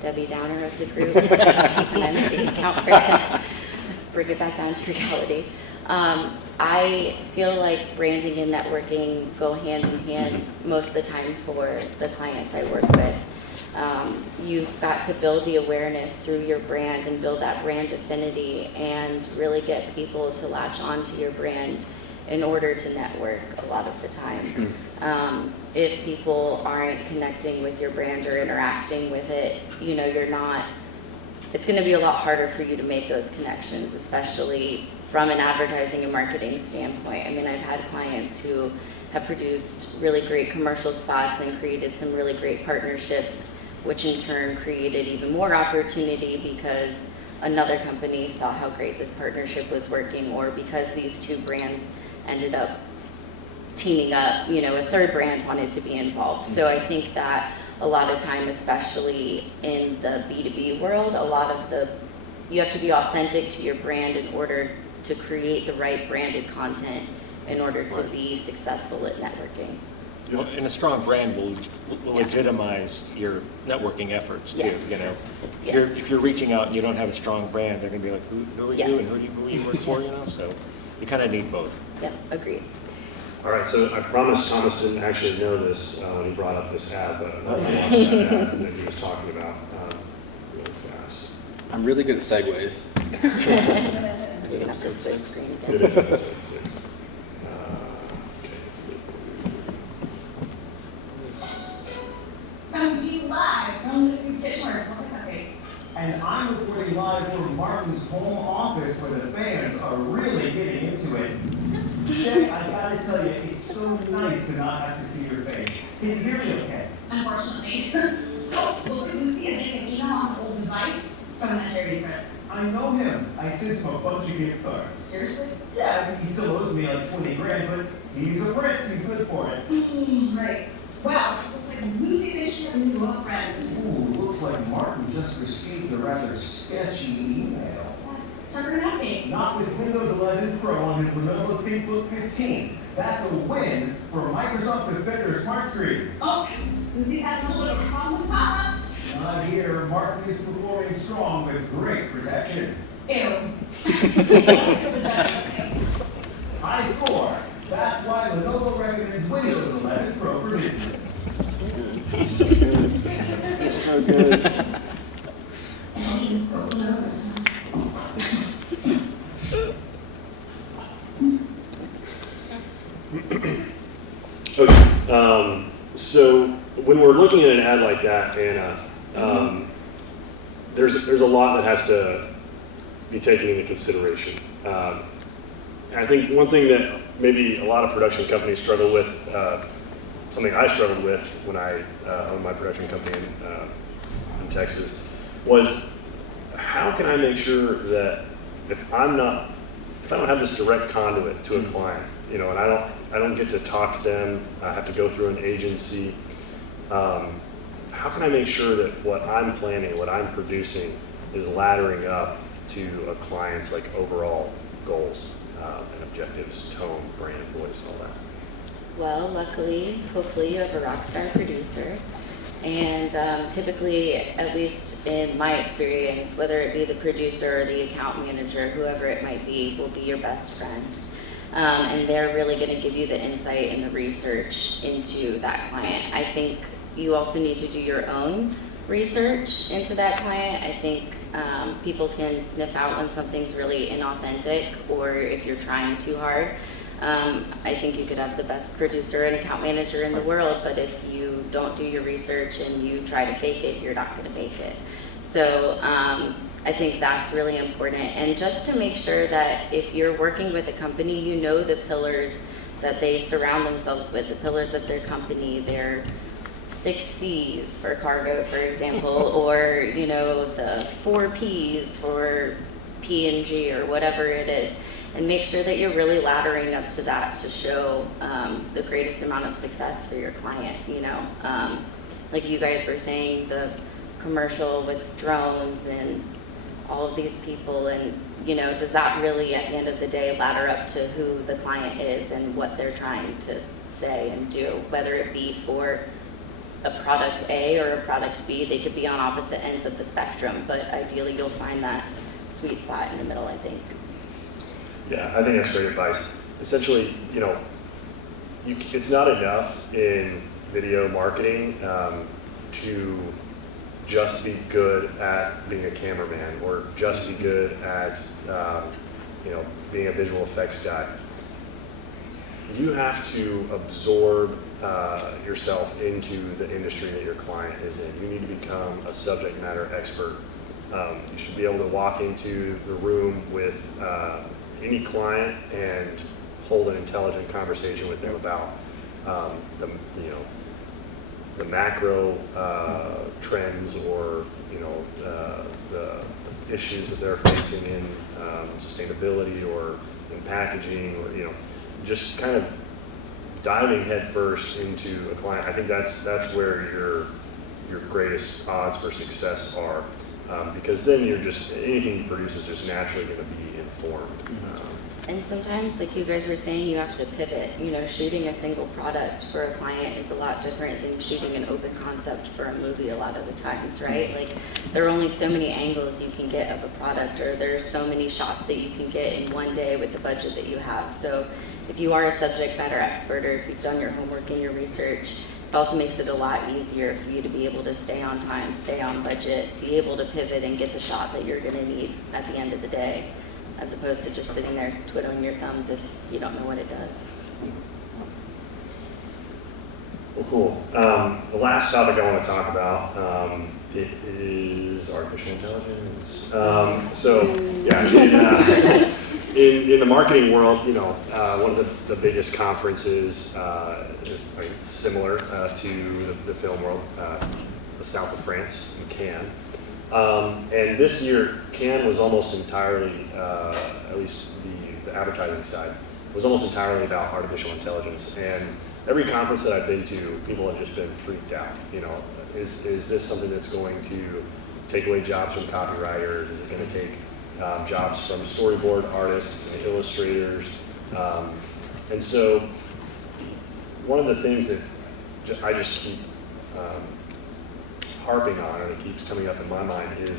Debbie Downer of the group, and I'm the account person. Bring it back down to reality. I feel like branding and networking go hand in hand most of the time for the clients I work with. You've got to build the awareness through your brand and build that brand affinity and really get people to latch onto your brand in order to network a lot of the time. If people aren't connecting with your brand or interacting with it, it's going to be a lot harder for you to make those connections, especially from an advertising and marketing standpoint. I mean, I've had clients who have produced really great commercial spots and created some really great partnerships, which in turn created even more opportunity because another company saw how great this partnership was working, or because these two brands ended up teaming up, a third brand wanted to be involved. So I think that a lot of time, especially in the B2B world, you have to be authentic to your brand in order to create the right branded content in order to be successful at networking. And a strong brand will legitimize your networking efforts too. Yes. If you're reaching out and you don't have a strong brand, they're going to be like, who are you and who you work for? So you kind of need both. Yep, agreed. All right, so I promise Thomas didn't actually know this when he brought up this ad, but I watched that ad that he was talking about really fast. I'm really good at segues. You're going to have to switch screen It again. is episode 6. Coming to you live from the Fishers. Look at that face. And I'm reporting live from Martin's home office where the fans are really getting into it. Shay, I gotta tell you, it's so nice to not have to see your face. Can you hear me okay? Unfortunately. Looks like Lucy is getting an email on the old device. It's from that dirty Chris. I know him. I sent him a bunch of gift cards. Seriously? Yeah, I mean, he still owes me like 20 grand, but he's a prince. He's good for it. Great. Well, looks like Lucy thinks she has a new girlfriend. Ooh, looks like Martin just received a rather sketchy email. That's Tucker. Not with Windows 11 Pro on his Lenovo ThinkBook 15. That's a win for Microsoft Defender Smart Screen. Oh, Lucy's had a little bit of a problem with pop-ups. I'm here. Martin is performing strong with great protection. High score. That's why Lenovo recommends Windows 11 Pro for business. It's so good. Okay, so when we're looking at an ad like that, Anna, there's a lot that has to be taken into consideration. And I think one thing that maybe a lot of production companies struggle with, something I struggled with when I owned my production company in Texas, was how can I make sure that if I don't have this direct conduit to a client, you know, and I don't get to talk to them, I have to go through an agency, how can I make sure that what I'm planning, what I'm producing is laddering up to a client's like overall goals and objectives, tone, brand, voice, all that? Well, luckily, hopefully you have a rock star producer. And typically, at least in my experience, whether it be the producer or the account manager, whoever it might be, will be your best friend. And they're really going to give you the insight and the research into that client. I think you also need to do your own research into that client. I think people can sniff out when something's really inauthentic or if you're trying too hard. I think you could have the best producer and account manager in the world, but if you don't do your research and you try to fake it, you're not going to make it. So I think that's really important. And just to make sure that if you're working with a company, you know the pillars that they surround themselves with, the pillars of their company, their 6 C's for cargo, for example, or, you know, the 4 P's for P&G or whatever it is. And make sure that you're really laddering up to that to show the greatest amount of success for your client, you know. Like you guys were saying, the commercial with drones and all of these people, and, you know, does that really at the end of the day ladder up to who the client is and what they're trying to say and do, whether it be for a product A or a product B. They could be on opposite ends of the spectrum, but ideally you'll find that sweet spot in the middle, I think. Yeah, I think that's great advice. Essentially, you know, it's not enough in video marketing to just be good at being a cameraman or just be good at, you know, being a visual effects guy. You have to absorb yourself into the industry that your client is in. You need to become a subject matter expert. You should be able to walk into the room with any client and hold an intelligent conversation with them about the macro trends or the issues that they're facing in sustainability or in packaging, or just kind of diving headfirst into a client. I think that's where your greatest odds for success are, because then anything you produce is just naturally going to be informed. And sometimes, like you guys were saying, you have to pivot. Shooting a single product for a client is a lot different than shooting an open concept for a movie a lot of the times, right? Like, there are only so many angles you can get of a product, or there's so many shots that you can get in one day with the budget that you have. So if you are a subject matter expert, or if you've done your homework and your research, it also makes it a lot easier for you to be able to stay on time, stay on budget, be able to pivot and get the shot that you're going to need at the end of the day, as opposed to just sitting there twiddling your thumbs if you don't know what it does. Well, cool. The last topic I want to talk about it is artificial intelligence. In the marketing world, one of the biggest conferences is similar to the film world, the south of France, in Cannes. And this year, Cannes was almost entirely, at least the advertising side, was almost entirely about artificial intelligence. And every conference that I've been to, people have just been freaked out. Is this something that's going to take away jobs from copywriters? Is it going to take jobs from storyboard artists and illustrators? And so one of the things that I just keep harping on, and it keeps coming up in my mind, is,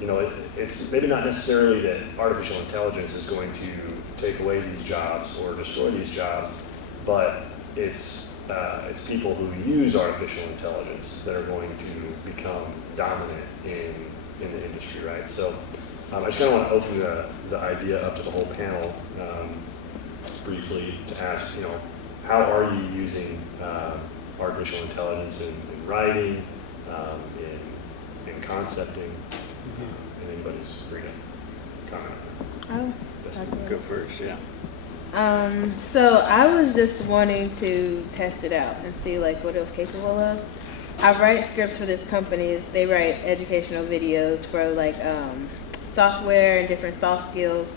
you know, it's maybe not necessarily that artificial intelligence is going to take away these jobs or destroy these jobs, but it's people who use artificial intelligence that are going to become dominant in the industry, right? So I just kind of want to open the idea up to the whole panel briefly to ask, you know, how are you using artificial intelligence in writing, in concepting, and anybody's free to comment on that. Oh, Go first, yeah. So I was just wanting to test it out and see like what it was capable of. I write scripts for this company. They write educational videos for like software and different soft skills,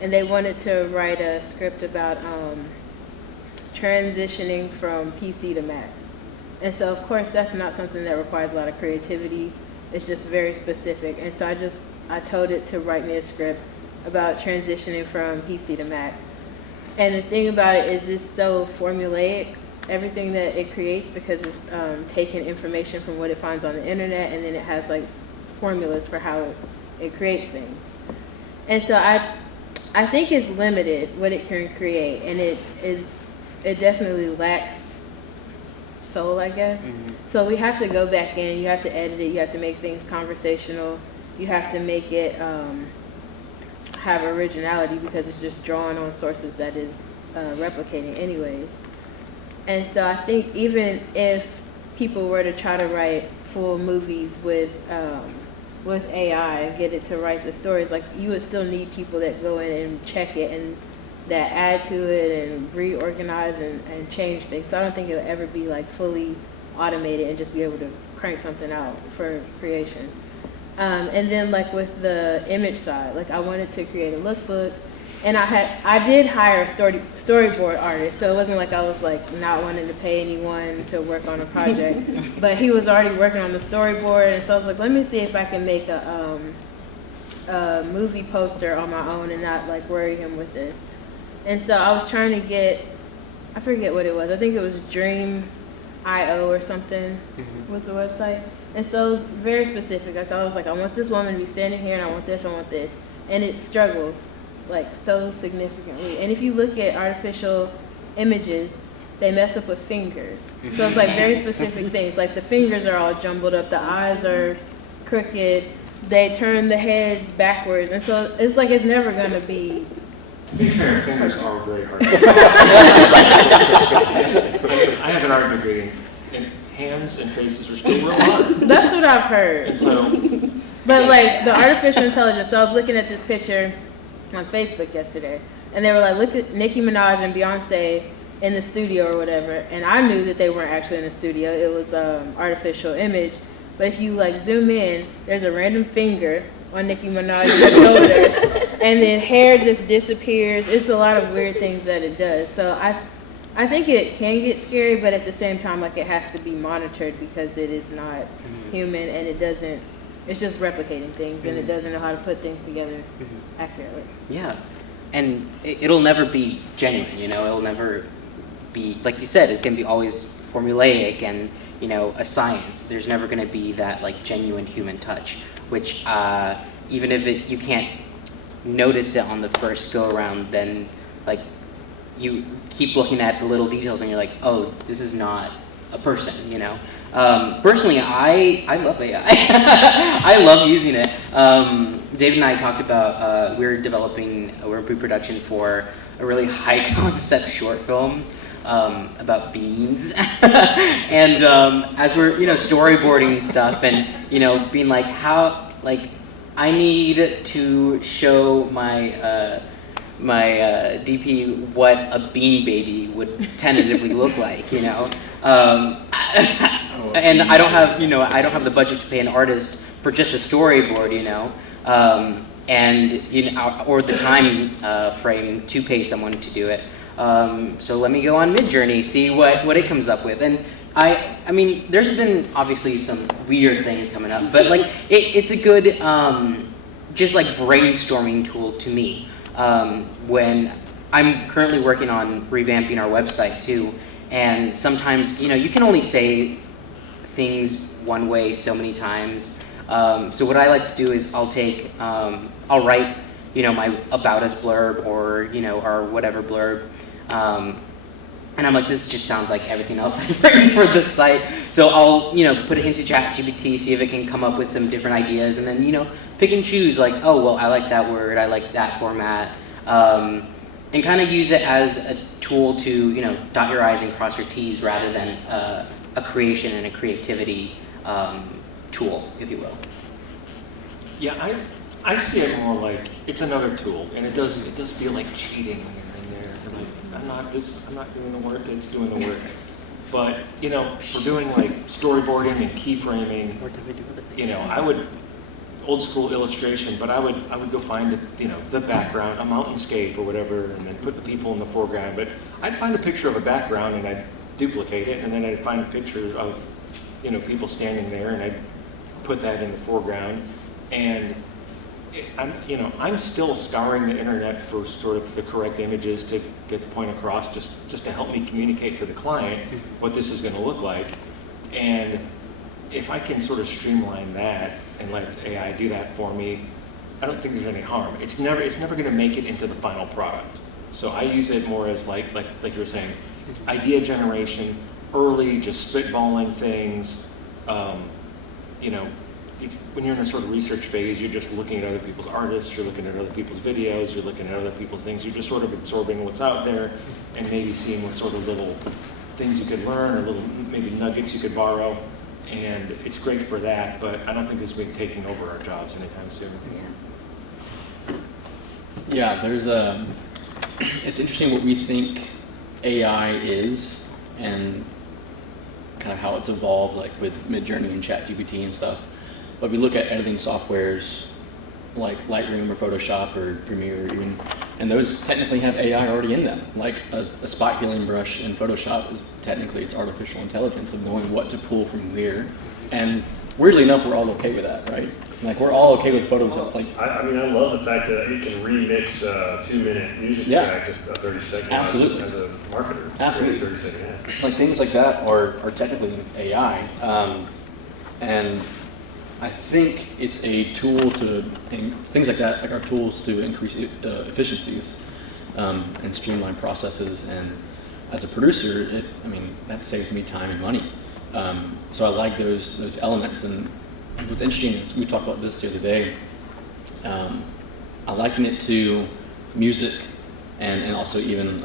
and they wanted to write a script about transitioning from PC to Mac. And so of course that's not something that requires a lot of creativity. It's just very specific. And so I told it to write me a script about transitioning from PC to Mac. And the thing about it is it's so formulaic, everything that it creates, because it's taking information from what it finds on the internet, and then it has like formulas for how it creates things. And so I think it's limited what it can create, and it definitely lacks soul, I guess. Mm-hmm. So we have to go back in, you have to edit it, you have to make things conversational, you have to make it have originality, because it's just drawing on sources that is replicating anyways. And so I think even if people were to try to write full movies with AI and get it to write the stories, like you would still need people that go in and check it and that add to it and reorganize and change things. So I don't think it'll ever be like fully automated and just be able to crank something out for creation. And then like with the image side, like I wanted to create a lookbook, and I did hire a storyboard artist, so it wasn't like I was like not wanting to pay anyone to work on a project, but he was already working on the storyboard, and so I was like, let me see if I can make a movie poster on my own and not like worry him with this. And so I was trying to get, I forget what it was, I think it was Dream.io or something was the website. And so it was very specific. Like I was like, I want this woman to be standing here, and I want this, and it struggles like so significantly. And if you look at artificial images, they mess up with fingers. So it's like very specific things. Like the fingers are all jumbled up, the eyes are crooked, they turn the head backwards, and so it's like it's never gonna be. To be fair, fingers are very hard. I have an art degree, and hands and faces are still real hard. That's what I've heard. And so, but like the artificial intelligence, so I was looking at this picture on Facebook yesterday, and they were like, look at Nicki Minaj and Beyonce in the studio or whatever, and I knew that they weren't actually in the studio, it was artificial image, but if you like zoom in, there's a random finger on Nicki Minaj's shoulder, and then hair just disappears. It's a lot of weird things that it does. So I think it can get scary, but at the same time, like it has to be monitored, because it is not human, and it's just replicating things, and it doesn't know how to put things together accurately. Yeah, and it'll never be genuine, you know, it'll never be, like you said, it's going to be always formulaic and, you know, a science. There's never going to be that like genuine human touch, which even if you can't notice it on the first go around, then like you keep looking at the little details and you're like, oh, this is not a person, you know. Personally, I love AI. I love using it. David and I talked about, we're in pre-production for a really high concept short film about beans. And as we're, you know, storyboarding stuff and, you know, being like, how, like, I need to show my DP what a bean baby would tentatively look like, you know. And I don't have the budget to pay an artist for just a storyboard, you know, and you know, or the time frame to pay someone to do it. So let me go on Midjourney, see what it comes up with. And I mean, there's been obviously some weird things coming up, but like it's a good just like brainstorming tool to me. When I'm currently working on revamping our website too, and sometimes, you know, you can only say things one way so many times. So what I like to do is I'll write, my about us blurb or, or whatever blurb. And I'm like, this just sounds like everything else I've written for this site. So I'll, put it into ChatGPT, see if it can come up with some different ideas, and then, pick and choose, like, oh, well, I like that word, I like that format, and kind of use it as a tool to, dot your I's and cross your T's rather than a creation and a creativity tool, if you will. Yeah, I see it more like it's another tool, and it does feel like cheating when you're in there. You're like, I'm not doing the work, it's doing the work. But for doing like storyboarding and keyframing, I would old school illustration, but I would go find the background, a mountainscape or whatever, and then put the people in the foreground. But I'd find a picture of a background and I'd duplicate it, and then I'd find a picture of people standing there, and I'd put that in the foreground. And I'm still scouring the internet for sort of the correct images to get the point across, just to help me communicate to the client what this is going to look like. And if I can sort of streamline that and let AI do that for me, I don't think there's any harm. It's never going to make it into the final product. So I use it more as like you were saying, idea generation, early, just spitballing things. When you're in a sort of research phase, you're just looking at other people's artists, you're looking at other people's videos, you're looking at other people's things, you're just sort of absorbing what's out there and maybe seeing what sort of little things you could learn or little maybe nuggets you could borrow. And it's great for that, but I don't think it's been taking over our jobs anytime soon. Yeah, it's interesting what we think AI is and kind of how it's evolved, like with Midjourney and ChatGPT and stuff. But we look at editing softwares like Lightroom or Photoshop or Premiere even, and those technically have AI already in them. Like a spot healing brush in Photoshop is technically it's artificial intelligence of knowing what to pull from where. And weirdly enough, we're all okay with that, right? Like we're all okay with Photoshop. Like I love the fact that it can remix a 2-minute music track to 30 seconds. Absolutely. As a marketer. Absolutely. 30-second ads. Like things like that are technically AI. And I think it's a tool things like that are tools to increase efficiencies and streamline processes. And as a producer, that saves me time and money. So I like those elements. And what's interesting is we talked about this the other day. I liken it to music and also even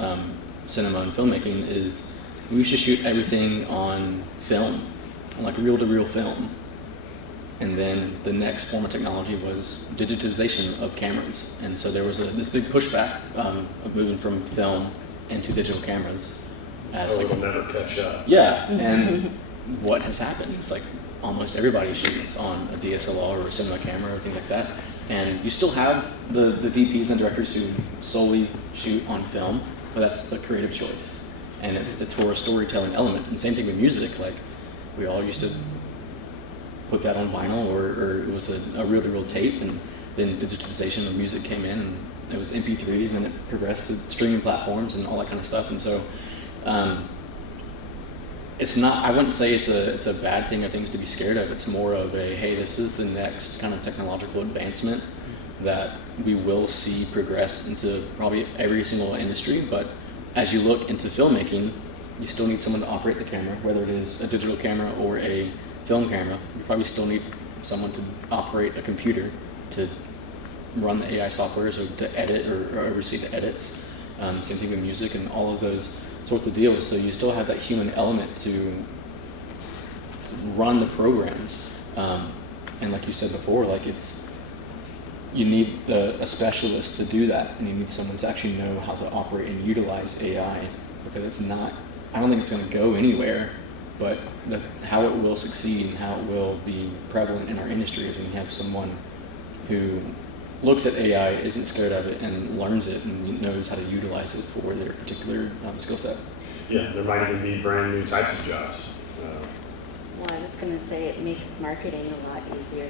cinema and filmmaking is we used to shoot everything on film, on like reel-to-reel film. And then the next form of technology was digitization of cameras. And so there was this big pushback of moving from film into digital cameras. It'll never catch up. Yeah, and what has happened is like almost everybody shoots on a DSLR or a cinema camera or things like that. And you still have the DPs and directors who solely shoot on film, but that's a creative choice. And it's for a storytelling element. And same thing with music, like we all used to put that on vinyl or it was a reel-to-reel tape, and then digitization of music came in and it was MP3s and then it progressed to streaming platforms and all that kind of stuff. And so it's not, I wouldn't say it's a bad thing or things to be scared of. It's more of a, hey, this is the next kind of technological advancement that we will see progress into probably every single industry. But as you look into filmmaking, you still need someone to operate the camera, whether it is a digital camera or a film camera. You probably still need someone to operate a computer to run the AI softwares or to edit or oversee the edits. Same thing with music and all of those sorts of deals. So you still have that human element to run the programs. And like you said before, like you need a specialist to do that, and you need someone to actually know how to operate and utilize AI, because I don't think it's going to go anywhere. But how it will succeed and how it will be prevalent in our industry is when you have someone who looks at AI, isn't scared of it, and learns it and knows how to utilize it for their particular skill set. Yeah, there might even be brand new types of jobs. Well, I was going to say it makes marketing a lot easier.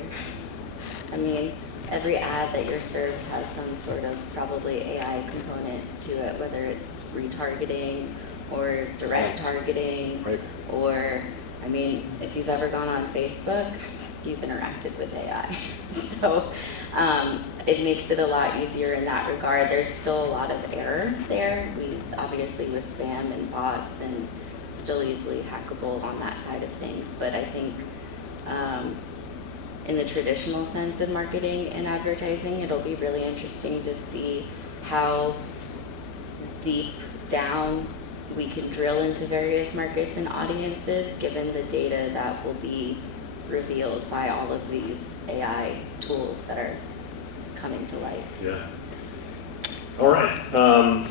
I mean, every ad that you're served has some sort of probably AI component to it, whether it's retargeting or direct targeting, Right. or I mean, if you've ever gone on Facebook, you've interacted with AI. So it makes it a lot easier in that regard. There's still a lot of error there. We obviously with spam and bots and still easily hackable on that side of things. But I think in the traditional sense of marketing and advertising, it'll be really interesting to see how deep down we can drill into various markets and audiences given the data that will be revealed by all of these AI tools that are coming to light. Yeah. All right.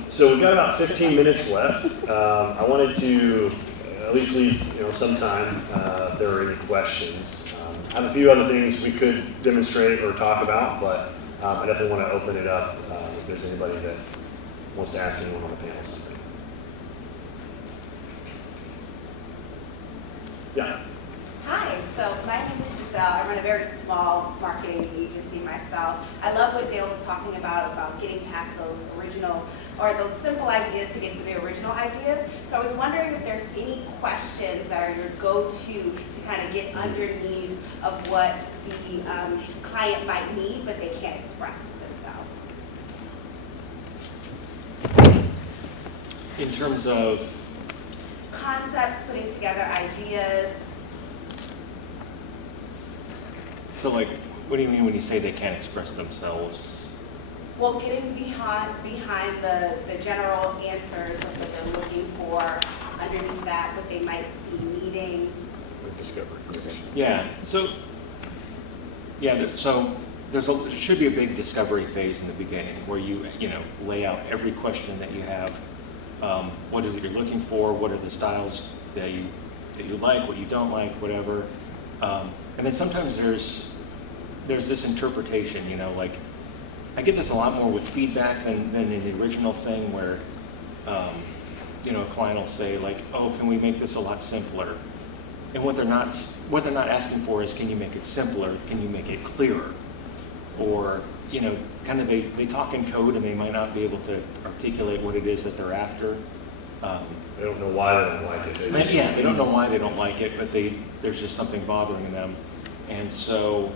So we've got about 15 minutes left. I wanted to at least leave some time if there are any questions. I have a few other things we could demonstrate or talk about, but I definitely want to open it up if there's anybody that wants to ask anyone on the panel something. Yeah. Hi, so my name is Giselle. I run a very small marketing agency myself. I love what Dale was talking about getting past those original or those simple ideas to get to the original ideas. So I was wondering if there's any questions that are your go-to to kind of get underneath of what the client might need, but they can't express themselves. In terms of Concepts, putting together ideas. So like, what do you mean when you say they can't express themselves? Well, getting behind the general answers of what they're looking for, underneath that, what they might be needing. Discovery. Yeah. So there should be a big discovery phase in the beginning where you lay out every question that you have. What is it you're looking for? What are the styles that you like? What you don't like? Whatever. And then sometimes there's this interpretation, like I get this a lot more with feedback than in the original thing where, a client will say like, oh, can we make this a lot simpler? And what they're not asking for is, can you make it simpler? Can you make it clearer? Or, kind of they talk in code and they might not be able to articulate what it is that they're after. They don't know why they don't like it. They don't know why they don't like it, but there's just something bothering them. And so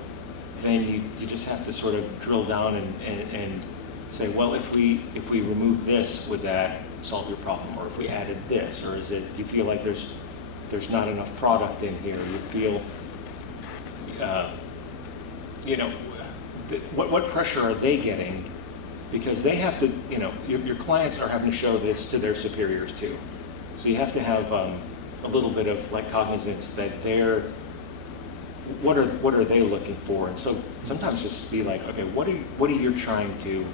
then you just have to sort of drill down and say, well, if we remove this, would that solve your problem? Or if we added this, or do you feel like there's not enough product in here? You feel, what pressure are they getting? Because they have to, your clients are having to show this to their superiors too. So you have to have a little bit of like cognizance that what are they looking for? And so sometimes just be like, okay, what are you trying to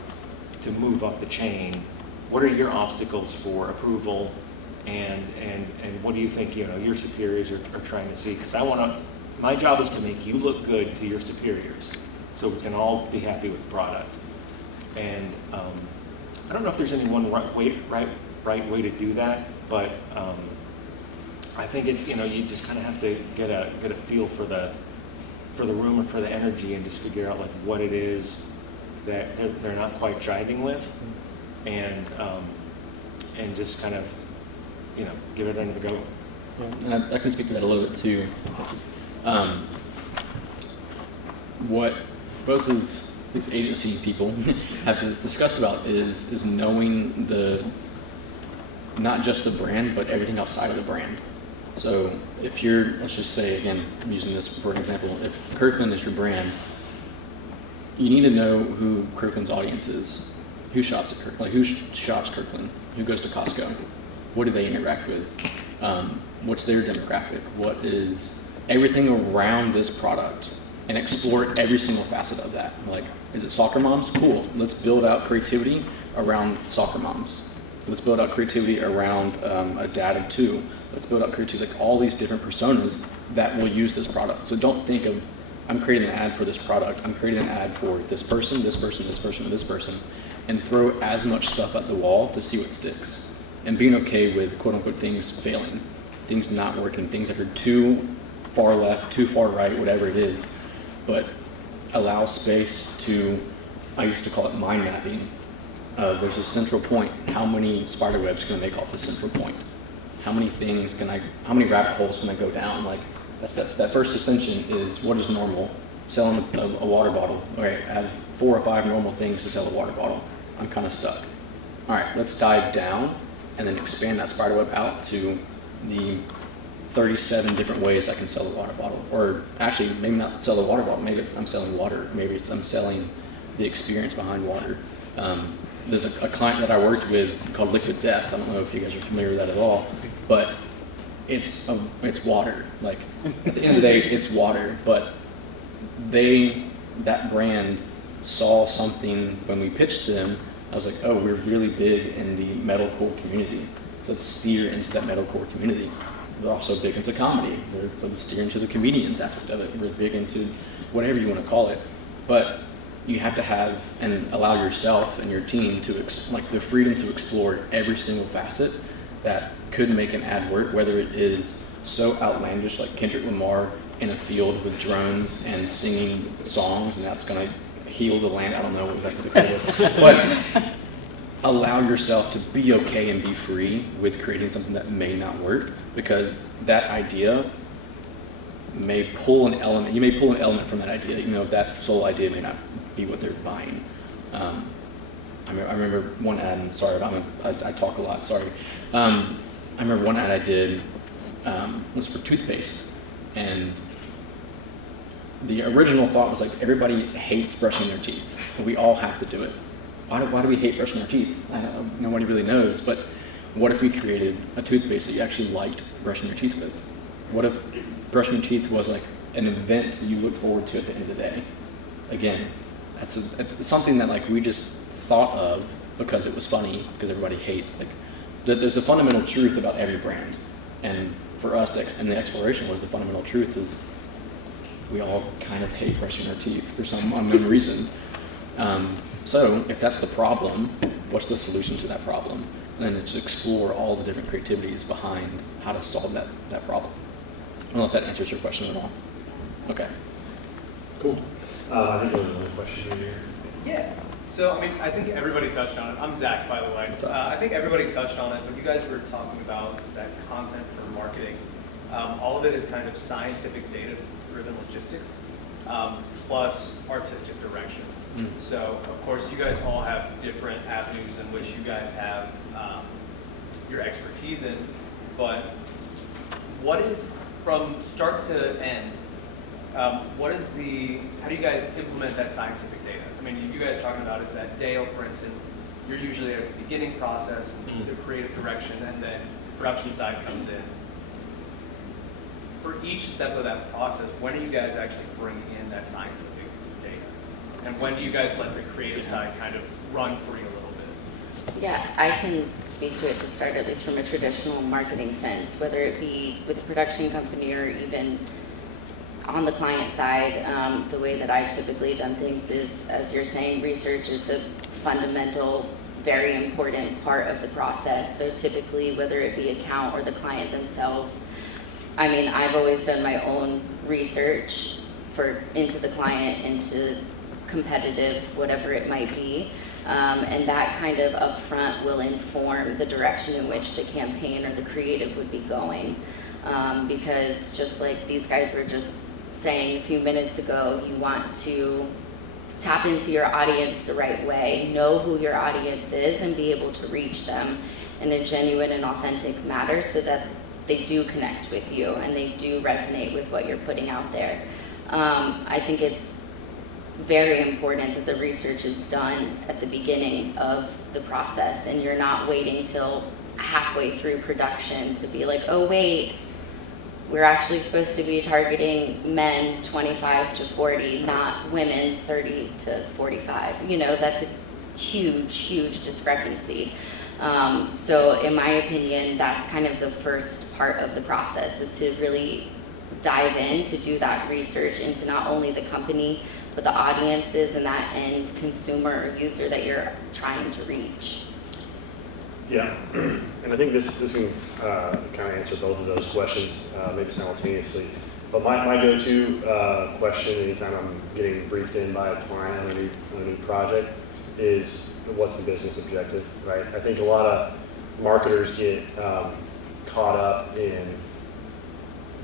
move up the chain? What are your obstacles for approval? And what do you think your superiors are trying to see? Because my job is to make you look good to your superiors, so we can all be happy with the product. And I don't know if there's any one right way to do that, but I think it's you just kind of have to get a feel for the room and for the energy, and just figure out like what it is that they're not quite jiving with, and just kind of give it another go. And I can speak to that a little bit too. What both of these agency people have discussed about is knowing not just the brand, but everything outside of the brand. So if let's just say, again, I'm using this for an example, if Kirkland is your brand, you need to know who Kirkland's audience is. Who shops at Kirkland? Like who shops Kirkland? Who goes to Costco? What do they interact with? What's their demographic? What is everything around this product? And explore every single facet of that. Like, is it soccer moms? Cool. Let's build out creativity around soccer moms. Let's build out creativity around a dad of two. Let's build out creativity, like all these different personas that will use this product. So don't think of, I'm creating an ad for this product. I'm creating an ad for this person, this person, this person, and this person. And throw as much stuff at the wall to see what sticks. And being okay with quote unquote things failing, things not working, things that are too far left, too far right, whatever it is. But allow space to, I used to call it mind mapping. There's a central point. How many spider webs can I make off the central point? how many rabbit holes can I go down? Like, that first ascension is what is normal? Selling a water bottle. Okay, I have 4 or 5 normal things to sell a water bottle. I'm kind of stuck. All right, let's dive down and then expand that spider web out to the 37 different ways I can sell a water bottle. Or actually, maybe not sell the water bottle. Maybe I'm selling water. Maybe I'm selling the experience behind water. There's a client that I worked with called Liquid Death. I don't know if you guys are familiar with that at all, but it's water. Like, at the end of the day, it's water. But that brand saw something when we pitched them. I was like, oh, we're really big in the metalcore community. So let's steer into that metalcore community. We're also big into comedy. So let's steer into the comedians aspect of it. We're big into whatever you want to call it. But you have to have and allow yourself and your team to the freedom to explore every single facet that could make an ad work, whether it is so outlandish like Kendrick Lamar in a field with drones and singing songs, and that's going to heal the land. I don't know exactly what they call it. But allow yourself to be okay and be free with creating something that may not work, because that idea may pull an element. You may pull an element from that idea. You know, that sole idea may not be what they're buying. I remember one ad. I'm sorry, I talk a lot. Sorry. I remember one ad I did was for toothpaste, and the original thought was like, everybody hates brushing their teeth. We all have to do it. Why do we hate brushing our teeth? Nobody really knows. But what if we created a toothpaste that you actually liked brushing your teeth with? What if brushing your teeth was like an event you look forward to at the end of the day? Again, it's something that like we just thought of because it was funny, because everybody hates. Like, there's a fundamental truth about every brand, and for us, and the exploration was the fundamental truth is we all kind of hate brushing our teeth for some unknown reason. So if that's the problem, what's the solution to that problem? And then it's explore all the different creativities behind how to solve that problem. I don't know if that answers your question at all. Okay. Cool. I think there was another question here. Yeah. So, I think everybody touched on it. I'm Zach, by the way. I think everybody touched on it, but you guys were talking about that content for marketing. All of it is kind of scientific data-driven logistics, plus artistic direction. So, of course, you guys all have different avenues in which you guys have your expertise in, but what is, from start to end, how do you guys implement that scientific data? You guys talking about it, that Dale, for instance, you're usually at the beginning process, the creative direction, and then production side comes in. For each step of that process, when do you guys actually bring in that scientific data? And when do you guys let the creative side kind of run free a little bit? Yeah, I can speak to it to start, at least from a traditional marketing sense, whether it be with a production company or even on the client side. The way that I've typically done things is, as you're saying, research is a fundamental, very important part of the process. So typically, whether it be account or the client themselves, I've always done my own research into the client, into competitive, whatever it might be. And that kind of upfront will inform the direction in which the campaign or the creative would be going. Because just like these guys were just saying a few minutes ago, you want to tap into your audience the right way, know who your audience is, and be able to reach them in a genuine and authentic manner so that they do connect with you and they do resonate with what you're putting out there. I think it's very important that the research is done at the beginning of the process, and you're not waiting till halfway through production to be like, oh wait, we're actually supposed to be targeting men 25 to 40, not women 30 to 45. That's a huge, huge discrepancy. So in my opinion, that's kind of the first part of the process, is to really dive in, to do that research into not only the company, but the audiences and that end consumer or user that you're trying to reach. Yeah, and I think this can kind of answer both of those questions, maybe simultaneously. But my go-to question anytime I'm getting briefed in by a client on a new project is, what's the business objective, right? I think a lot of marketers get caught up in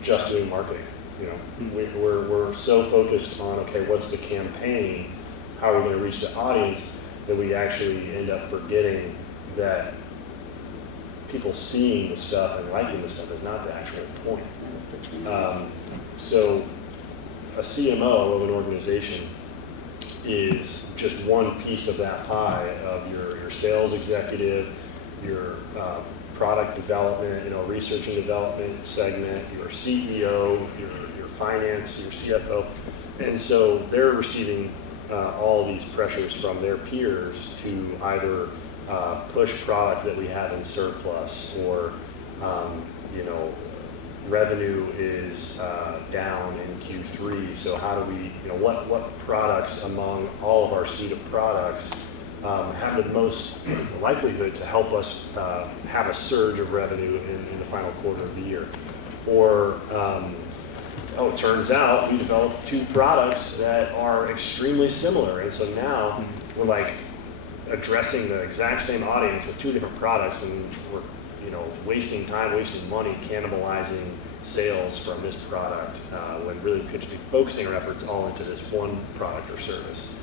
just doing marketing. You know, we're so focused on, okay, what's the campaign? How are we going to reach the audience? That we actually end up forgetting that people seeing the stuff and liking the stuff is not the actual point. So a CMO of an organization is just one piece of that pie of your sales executive, your product development, you know, research and development segment, your CEO, your finance, your CFO. And so they're receiving all of these pressures from their peers to either push product that we have in surplus, or you know, revenue is down in Q3. So how do we, you know, what products among all of our suite of products have the most likelihood to help us have a surge of revenue in the final quarter of the year? Or oh, it turns out we developed two products that are extremely similar, and so now we're like addressing the exact same audience with two different products, and we're, you know, wasting time, wasting money, cannibalizing sales from this product when really we could just be focusing our efforts all into this one product or service.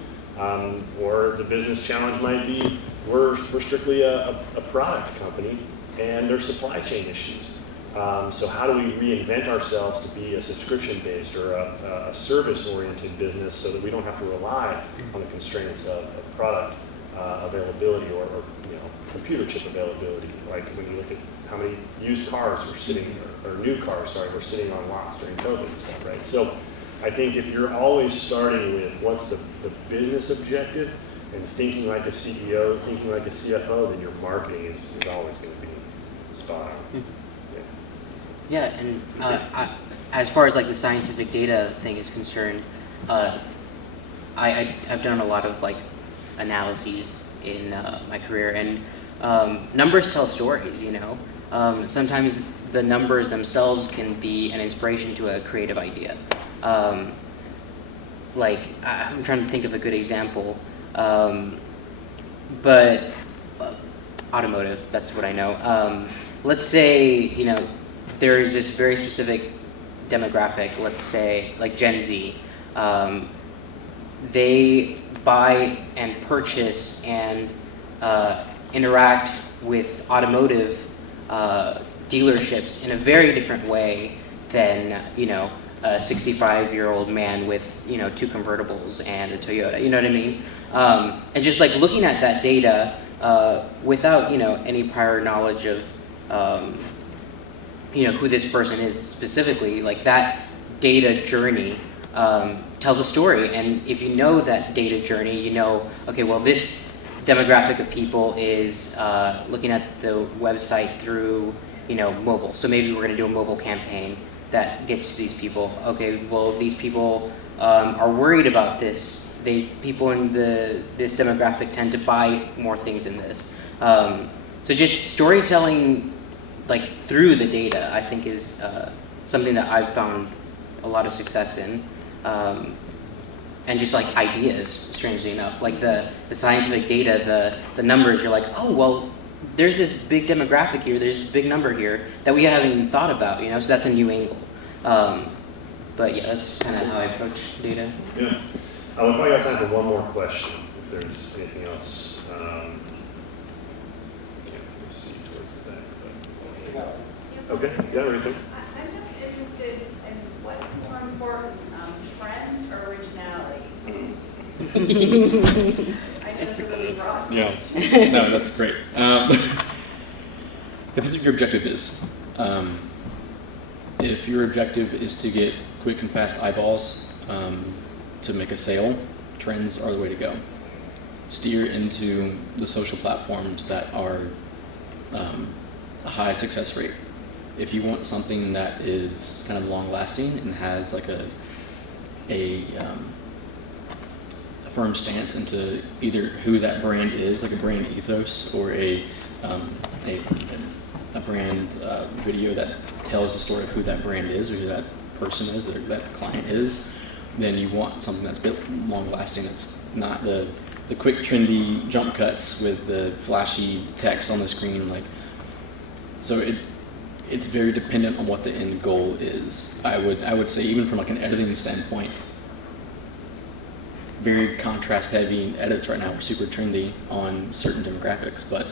Or the business challenge might be we're strictly a product company and there's supply chain issues. So how do we reinvent ourselves to be a subscription-based or a service-oriented business so that we don't have to rely on the constraints of product availability or you know, computer chip availability? Like when you look at how many used cars were sitting, or new cars, sorry, were sitting on lots during COVID and stuff, right? So I think if you're always starting with what's the business objective and thinking like a CEO, thinking like a CFO, then your marketing is always going to be spot on. Yeah, and as far as like the scientific data thing is concerned, I've done a lot of like analyses in my career, and numbers tell stories, you know. Sometimes the numbers themselves can be an inspiration to a creative idea. Like, I'm trying to think of a good example, but automotive, that's what I know. Let's say, you know, there's this very specific demographic, let's say like Gen Z. They buy and purchase and interact with automotive dealerships in a very different way than, you know, a 65-year-old man with, you know, 2 convertibles and a Toyota, you know what I mean? And just like looking at that data without, you know, any prior knowledge of, you know, who this person is specifically, like that data journey tells a story. And if you know that data journey, you know, okay, well, this demographic of people is looking at the website through, you know, mobile. So maybe we're going to do a mobile campaign that gets to these people. Okay, well, these people are worried about this. People in this demographic tend to buy more things in this. So just storytelling, like through the data, I think is something that I've found a lot of success in. And just like ideas, strangely enough, like the scientific data, the numbers, you're like, oh, well, there's this big demographic here, there's this big number here that we haven't even thought about, you know, so that's a new angle. But yeah, that's kind of how I approach data. Yeah. We probably got time for one more question, if there's anything else. Can't see towards the back, but okay, yeah, everything. I'm just interested in what's more important, trend or originality? I know this is a really broad question. Yeah, no, that's great. Depends what your objective is. If your objective is to get quick and fast eyeballs to make a sale, trends are the way to go. Steer into the social platforms that are a high success rate. If you want something that is kind of long lasting and has like a firm stance into either who that brand is, like a brand ethos, or a brand video that tells the story of who that brand is, or who that person is, or that client is, then you want something that's a bit long lasting. That's not the quick trendy jump cuts with the flashy text on the screen. Like, so it's very dependent on what the end goal is. I would say even from like an editing standpoint, very contrast heavy edits right now are super trendy on certain demographics, but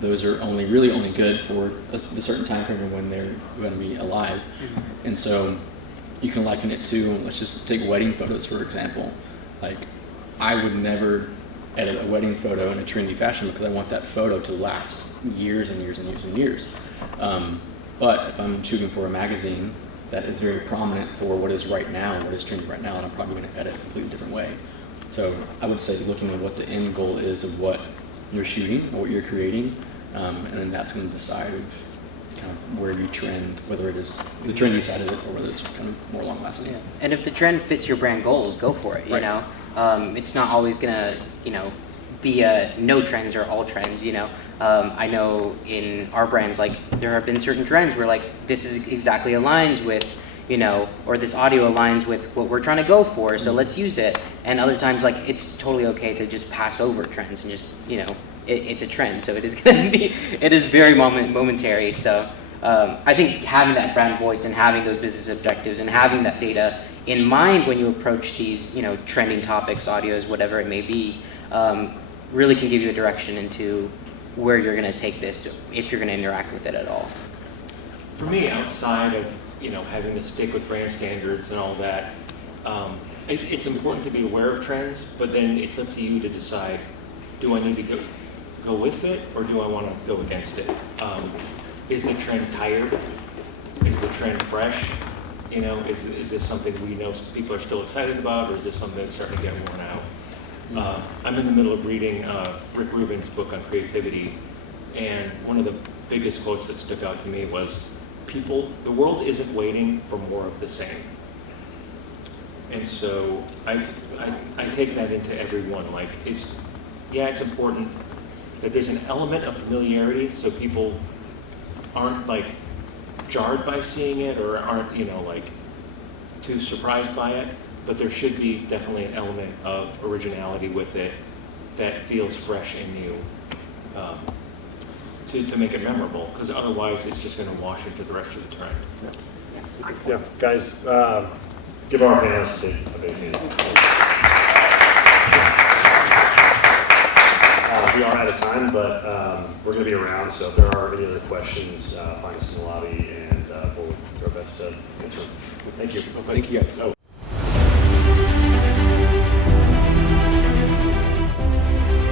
those are really only good for a certain time frame of when they're going to be alive. And so you can liken it to, let's just take wedding photos for example. Like, I would never edit a wedding photo in a trendy fashion because I want that photo to last years and years and years and years. But if I'm shooting for a magazine that is very prominent for what is right now, what is trendy right now, and I'm probably going to edit a completely different way. So I would say looking at what the end goal is of what you're shooting or what you're creating, and then that's going to decide kind of where you trend, whether it is the trendy side of it or whether it's kind of more long lasting. Yeah. And if the trend fits your brand goals, go for it. You know, it's not always gonna be no trends or all trends. I know in our brands, like there have been certain trends where like this is exactly aligns with or this audio aligns with what we're trying to go for, so let's use it. And other times, like it's totally okay to just pass over trends and just it's a trend, so it is very momentary. So I think having that brand voice and having those business objectives and having that data in mind when you approach these trending topics, audios, whatever it may be, really can give you a direction into where you're going to take this if you're going to interact with it at all. For me, outside of having to stick with brand standards and all that, it's important to be aware of trends, but then it's up to you to decide, do I need to go with it or do I want to go against it? Is the trend tired? Is the trend fresh? Is this something we know people are still excited about, or is this something that's starting to get worn out? I'm in the middle of reading Rick Rubin's book on creativity, and one of the biggest quotes that stuck out to me was, the world isn't waiting for more of the same. And so I take that into everyone. Like, it's important that there's an element of familiarity so people aren't like jarred by seeing it or aren't, like too surprised by it, but there should be definitely an element of originality with it that feels fresh and new to make it memorable, because otherwise it's just going to wash into the rest of the trend. Yeah, guys, give our fans a big hand. We are out of time, but we're going to be around, so if there are any other questions, find us in the lobby, and we'll do our best to answer them. Thank you. Thank you, guys.